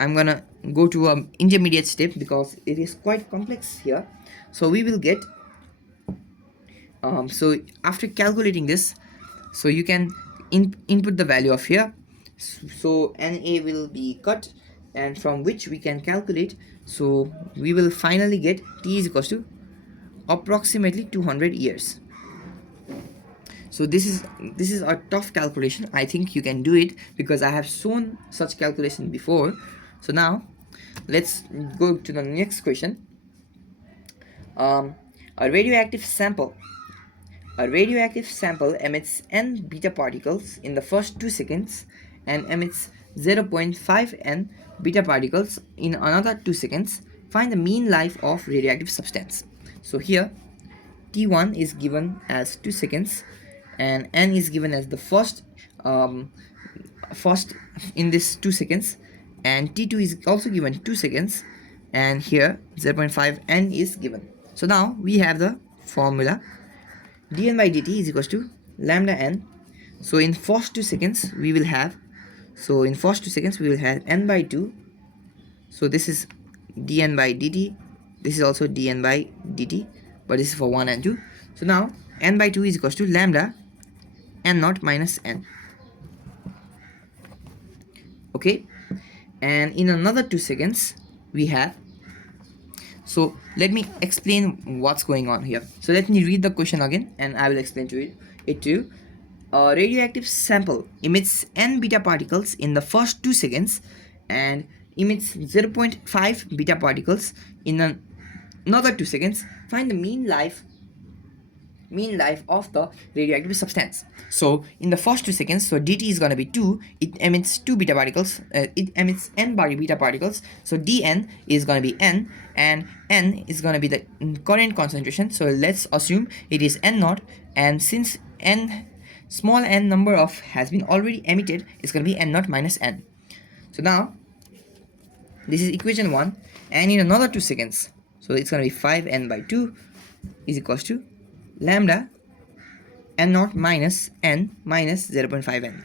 I'm gonna go to an intermediate step because it is quite complex here. So we will get so after calculating this, so you can input the value of here. So Na will be cut, and from which we can calculate. So we will finally get T is equals to approximately 200 years. So this is a tough calculation. I think you can do it because I have shown such calculation before. So now let's go to the next question. A radioactive sample emits n beta particles in the first 2 seconds and emits 0.5 n beta particles in another 2 seconds. Find the mean life of radioactive substance. So here T1 is given as 2 seconds and n is given as the first in this 2 seconds, and T2 is also given 2 seconds and here 0.5 n is given. So now we have the formula dn by dt is equals to lambda n. So in first 2 seconds we will have n by 2. So this is dn by dt, this is also dn by dt, but this is for 1 and 2. So now n by 2 is equals to lambda n naught minus n. Okay, and in another 2 seconds we have, so let me explain what's going on here. So let me read the question again and I will explain it to you. A radioactive sample emits n beta particles in the first 2 seconds and emits 0.5 beta particles in another 2 seconds. Find the mean life of the radioactive substance. So in the first 2 seconds, so dt is going to be 2, it emits 2 beta particles, it emits n beta particles, so dn is going to be n, and n is going to be the current concentration. So let's assume it is n naught, and since n small n number of has been already emitted, it's going to be n naught minus n. So now this is equation 1, and in another 2 seconds, so it's going to be 5n by 2 is equals to lambda n naught minus n minus 0.5 n.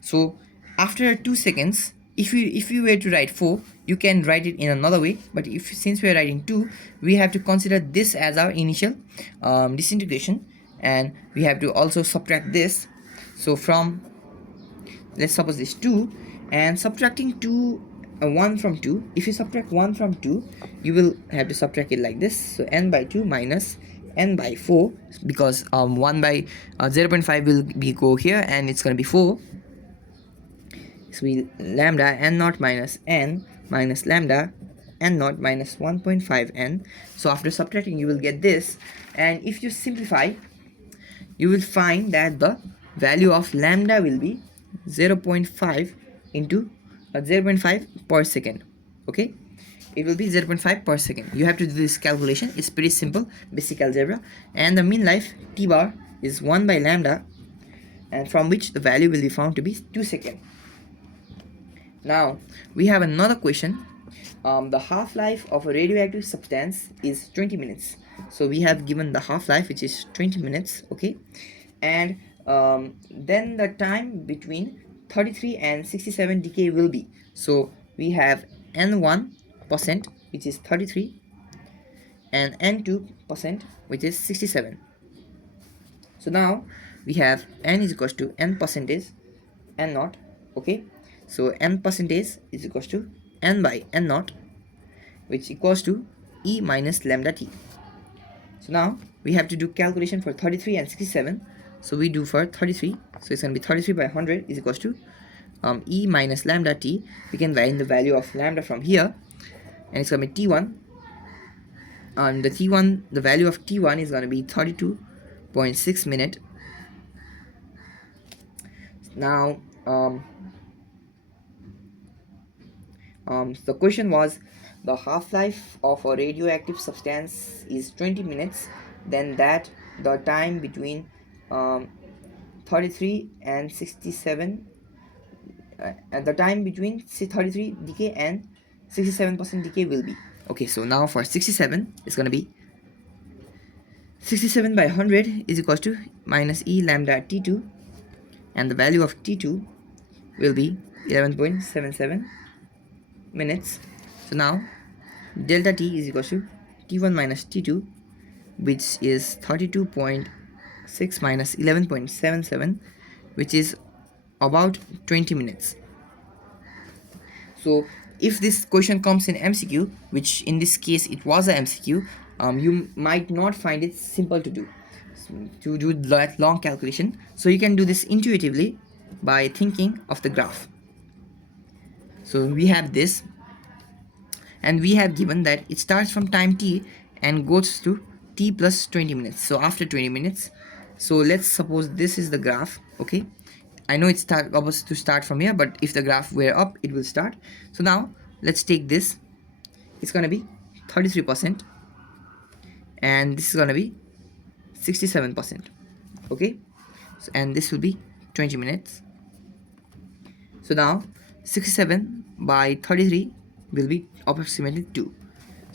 So after 2 seconds, if you were to write 4, you can write it in another way, but since we are writing 2, we have to consider this as our initial disintegration, and we have to also subtract this. So from, let's suppose this 2, and subtracting 1 from 2, if you subtract 1 from 2, you will have to subtract it like this. So n by 2 minus n by 4, because 1 by 0.5 will be go here and it's going to be 4. So we lambda n naught minus n minus lambda n naught minus 1.5 n. So after subtracting, you will get this, and if you simplify, you will find that the value of lambda will be 0.5 into 0.5 per second. Okay, it will be 0.5 per second. You have to do this calculation. It's pretty simple, basic algebra. And the mean life t bar is 1 by lambda, and from which the value will be found to be 2 seconds. Now we have another question. The half-life of a radioactive substance is 20 minutes. So we have given the half-life, which is 20 minutes. Okay, and then the time between 33 and 67 decay will be, so we have n1%, which is 33, and n2%, which is 67. So now we have n is equals to n percentage n naught. Okay, so n percentage is equals to n by n naught, which equals to E minus lambda t. So now we have to do calculation for 33 and 67. So we do for 33, so it's going to be 33 by 100 is equals to E minus lambda t. We can find the value of lambda from here, and it's going to be t1. And the value of t1 is going to be 32.6 minutes. Now the question was, the half-life of a radioactive substance is 20 minutes, then that the time between 33 and 67, at the time between 33 decay and 67% decay will be. Okay, so now for 67, it's going to be 67 by 100 is equals to minus E lambda T2, and the value of T2 will be 11.77 minutes. So now delta T is equals to T1 minus T2, which is 32.6 minus 11.77, which is about 20 minutes. So if this question comes in MCQ, which in this case it was a MCQ, you might not find it simple to do that long calculation. So you can do this intuitively by thinking of the graph. So we have this, and we have given that it starts from time t and goes to t plus 20 minutes. So after 20 minutes, so let's suppose this is the graph. Okay, I know it's supposed to start from here, but if the graph were up, it will start. So now let's take this. It's gonna be 33%, and this is gonna be 67%. Okay, so, and this will be 20 minutes. So now 67 by 33 will be approximately 2.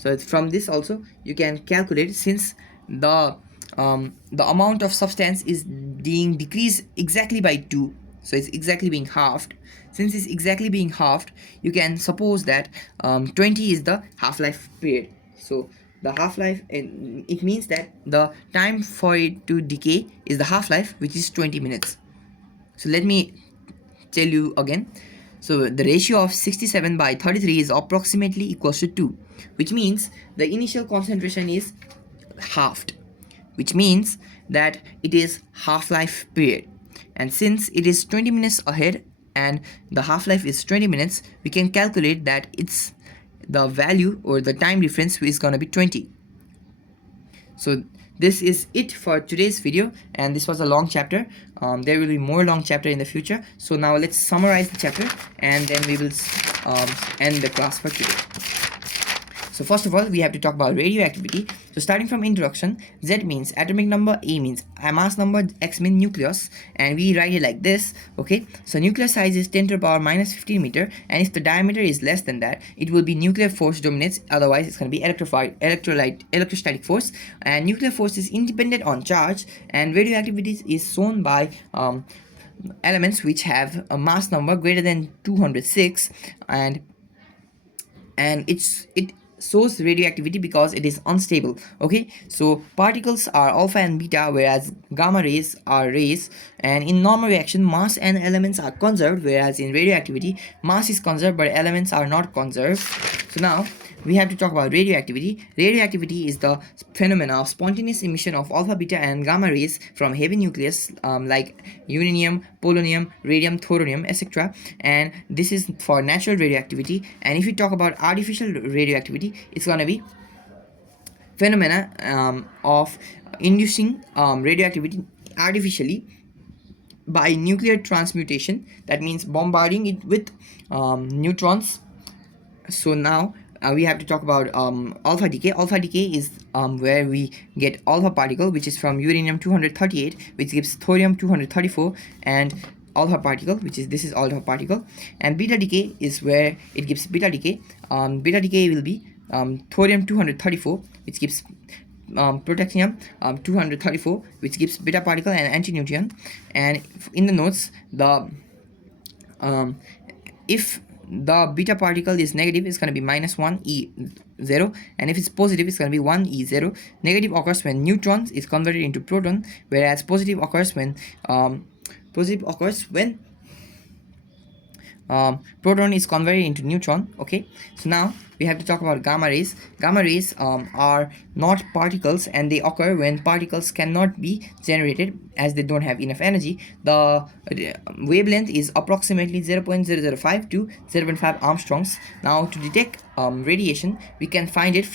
So from this also you can calculate, since the amount of substance is being decreased exactly by 2, so it's exactly being halved. Since it's exactly being halved, you can suppose that 20 is the half-life period. So the half-life, it means that the time for it to decay is the half-life, which is 20 minutes. So let me tell you again. So the ratio of 67 by 33 is approximately equals to 2, which means the initial concentration is halved, which means that it is half-life period. And since it is 20 minutes ahead and the half-life is 20 minutes, we can calculate that it's the value or the time difference is going to be 20. So this is it for today's video, and this was a long chapter. There will be more long chapter in the future. So now let's summarize the chapter and then we will end the class for today. So first of all, we have to talk about radioactivity. So starting from introduction, Z means atomic number, A means mass number, X means nucleus, and we write it like this. Okay, so nuclear size is 10 to the power minus 15 meter, and if the diameter is less than that, it will be nuclear force dominates. Otherwise, it's going to be electrostatic force. And nuclear force is independent on charge, and radioactivity is shown by elements which have a mass number greater than 206, and it shows radioactivity because it is unstable. Okay, so particles are alpha and beta, whereas gamma rays are rays. And in normal reaction, mass and elements are conserved, whereas in radioactivity, mass is conserved but elements are not conserved. So now we have to talk about radioactivity. Radioactivity is the phenomena of spontaneous emission of alpha, beta, and gamma rays from heavy nucleus like uranium, polonium, radium, thorium, etc. And this is for natural radioactivity. And if we talk about artificial radioactivity, it's gonna be phenomena of inducing radioactivity artificially by nuclear transmutation. That means bombarding it with neutrons. So now we have to talk about alpha decay. Alpha decay is where we get alpha particle, which is from uranium 238, which gives thorium 234, and alpha particle, which is this is alpha particle. And beta decay is where it gives beta decay. Beta decay will be thorium 234, which gives protactinium 234, which gives beta particle and antineutron. And in the notes, the if the beta particle is negative, it's going to be minus 1 E0, and if it's positive, it's going to be 1 E0. Negative occurs when neutrons is converted into proton, whereas positive occurs when proton is converted into neutron. Okay, so now we have to talk about gamma rays. Gamma rays are not particles, and they occur when particles cannot be generated as they don't have enough energy. The wavelength is approximately 0.005 to 0.5 angstroms. Now to detect radiation, we can find it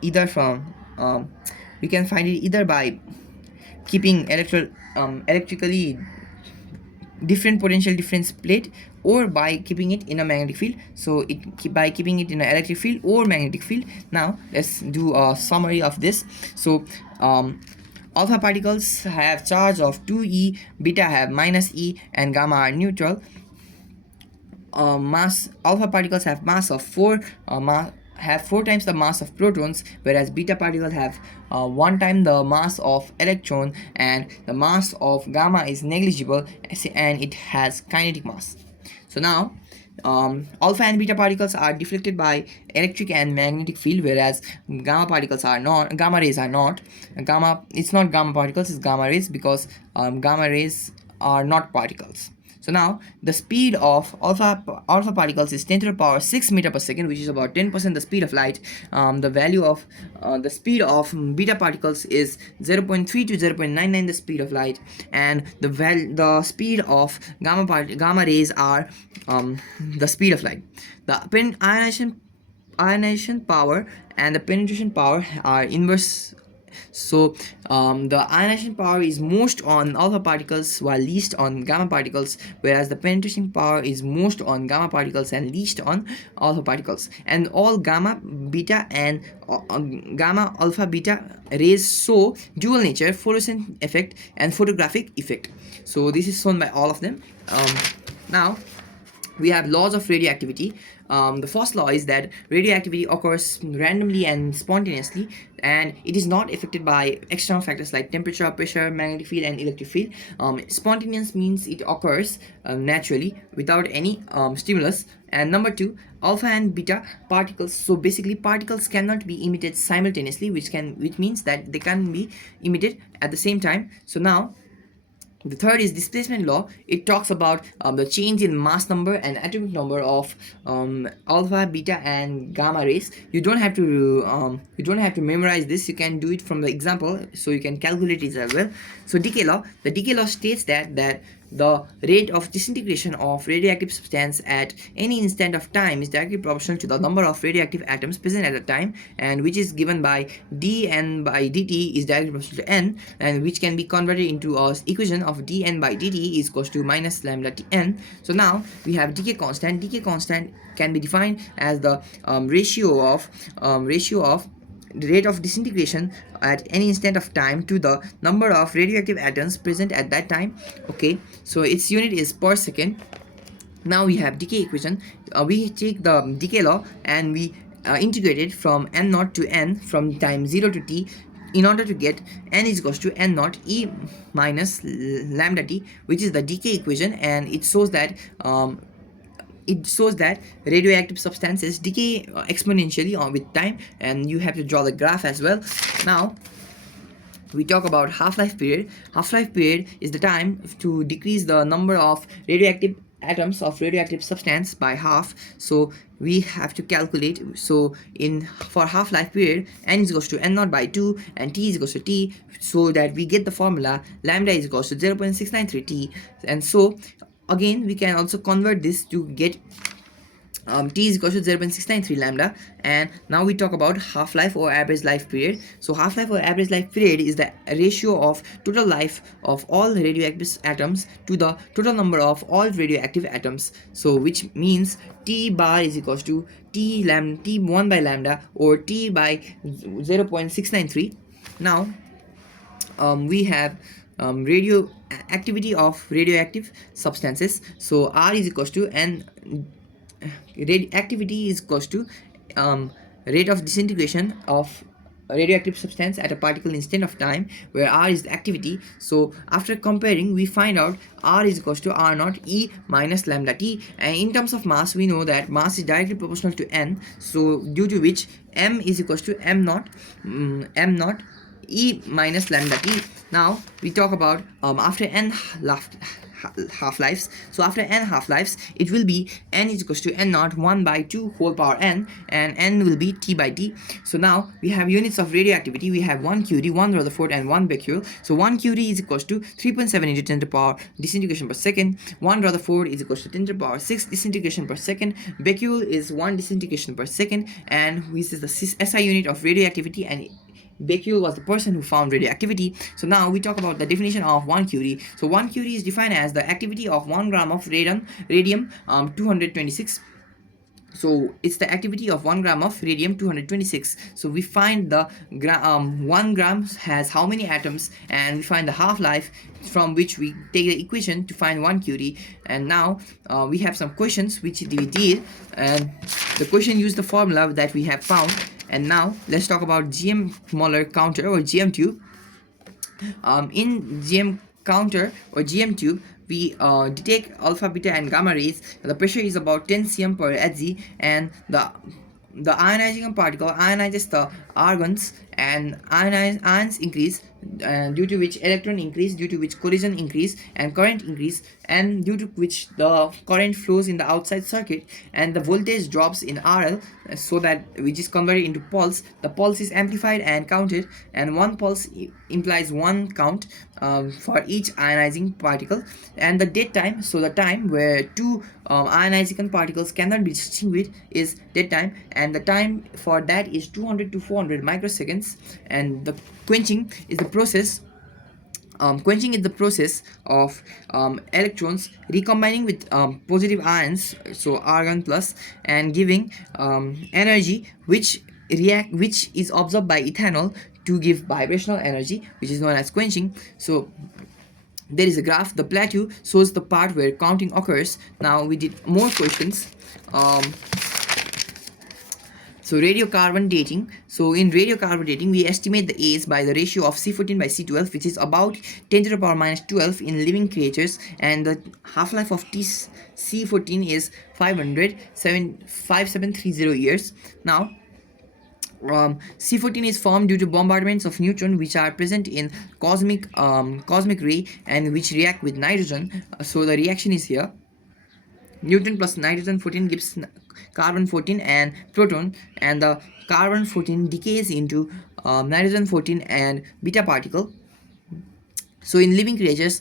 either by keeping electrically different potential difference plate, or by keeping it in a magnetic field. So by keeping it in an electric field or magnetic field. Now let's do a summary of this. So alpha particles have charge of 2e, beta have minus e, and gamma are neutral. Alpha particles have mass of 4 times the mass of protons, whereas beta particles have 1 time the mass of electron, and the mass of gamma is negligible, and it has kinetic mass. So now alpha and beta particles are deflected by electric and magnetic field, whereas gamma rays are not. It's not gamma particles, it's gamma rays, because gamma rays are not particles. So now the speed of alpha particles is 10 to the power 6 meter per second, which is about 10% the speed of light. The value of the speed of beta particles is 0.3 to 0.99 the speed of light, and the speed of gamma rays are the speed of light. The ionization power and the penetration power are inverse. So the ionization power is most on alpha particles while least on gamma particles, whereas the penetration power is most on gamma particles and least on alpha particles. And all gamma, beta, and gamma, alpha, beta rays show dual nature, fluorescent effect and photographic effect. So this is shown by all of them. Now we have laws of radioactivity. The first law is that radioactivity occurs randomly and spontaneously, and it is not affected by external factors like temperature, pressure, magnetic field, and electric field. Spontaneous means it occurs naturally without any stimulus. And number two, alpha and beta particles. So basically, particles cannot be emitted simultaneously, which means that they can be emitted at the same time. So now the third is displacement law. It talks about the change in mass number and atomic number of alpha, beta, and gamma rays. You don't have to memorize this. You can do it from the example, so you can calculate it as well. So decay law. The decay law states that the rate of disintegration of radioactive substance at any instant of time is directly proportional to the number of radioactive atoms present at a time, and which is given by dn by dt is directly proportional to n, and which can be converted into a equation of dn by dt is equals to minus lambda tn. So now we have decay constant. Decay constant can be defined as the ratio of the rate of disintegration at any instant of time to the number of radioactive atoms present at that time. Okay, so its unit is per second. Now we have decay equation. We take the decay law and we integrate it from n naught to n from time 0 to t, in order to get n is equals to n naught e minus lambda t, which is the decay equation. And it shows that radioactive substances decay exponentially with time, and you have to draw the graph as well. Now we talk about half-life period. Half-life period is the time to decrease the number of radioactive atoms of radioactive substance by half. So we have to calculate. So in for half-life period, n is equals to n naught by 2 and t is equals to t, so that we get the formula lambda is equals to 0.693 t. And so again we can also convert this to get t is equal to 0.693 lambda. And now we talk about half-life or average life period. So half-life or average life period is the ratio of total life of all radioactive atoms to the total number of all radioactive atoms. So which means t bar is equals to t1 by lambda, or t by 0.693. Now we have radioactivity of radioactive substances. So r is equals to n. Activity is equals to rate of disintegration of radioactive substance at a particle instant of time, where r is the activity. So after comparing, we find out r is equals to r naught e minus lambda t, and in terms of mass we know that mass is directly proportional to n, so due to which m is equals to m naught e minus lambda t. Now we talk about after n half-lives. So after n half-lives, it will be n is equals to n naught 1 by 2 whole power n, and n will be t by t. So now we have units of radioactivity. We have 1 curie, 1 Rutherford, and 1 becquerel. So 1 curie is equals to 3.7 into 10 to the power disintegration per second. 1 Rutherford is equals to 10 to the power 6 disintegration per second. Becquerel is 1 disintegration per second, and this is the SI unit of radioactivity, and Becquerel was the person who found radioactivity. So now we talk about the definition of 1 curie. So 1 curie is defined as the activity of 1 gram of radium 226. So it's the activity of 1 gram of radium 226. So we find the 1 gram has how many atoms, and we find the half-life, from which we take the equation to find 1 curie. And now we have some questions which we did, and the question used the formula that we have found. And now let's talk about GM Muller counter or GM tube. In GM counter or GM tube, we detect alpha, beta, and gamma rays. The pressure is about 10 cm per Hg, and the ionizing particle ionizes the argons, and ions increase, due to which electron increase, due to which collision increase and current increase, and due to which the current flows in the outside circuit, and the voltage drops in RL, so that which is converted into pulse. The pulse is amplified and counted, and one pulse implies one count for each ionizing particle. And the dead time, so the time where two ionizing particles cannot be distinguished, is dead time, and the time for that is 200 to 400 microseconds. And the quenching is the process of electrons recombining with positive ions, so argon plus, and giving energy which is absorbed by ethanol to give vibrational energy, which is known as quenching. So there is a graph. The plateau shows the part where counting occurs. Now we did more questions. um, so radiocarbon dating. So in radiocarbon dating, we estimate the age by the ratio of C14 by C12, which is about 10 to the power minus 12 in living creatures, and the half-life of C14 is 5730 years. Now C14 is formed due to bombardments of neutrons which are present in cosmic ray and which react with nitrogen. So the reaction is here. Neutron plus nitrogen 14 gives carbon 14 and proton, and the carbon 14 decays into nitrogen 14 and beta particle. So in living creatures,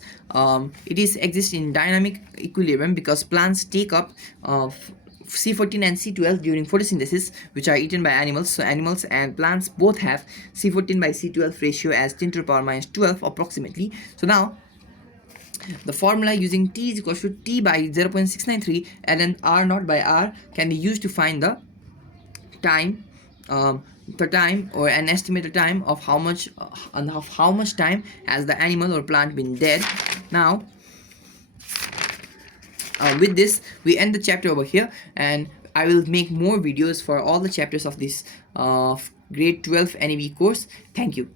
it is exists in dynamic equilibrium because plants take up C14 and C12 during photosynthesis, which are eaten by animals. So animals and plants both have C14 by C12 ratio as 10 to the power minus 12 approximately. So now the formula using T is equals to T by 0.693 and then R naught by R can be used to find time the time or an estimated time of how much time has the animal or plant been dead. Now with this we end the chapter over here, and I will make more videos for all the chapters of this grade 12 NEB course. Thank you.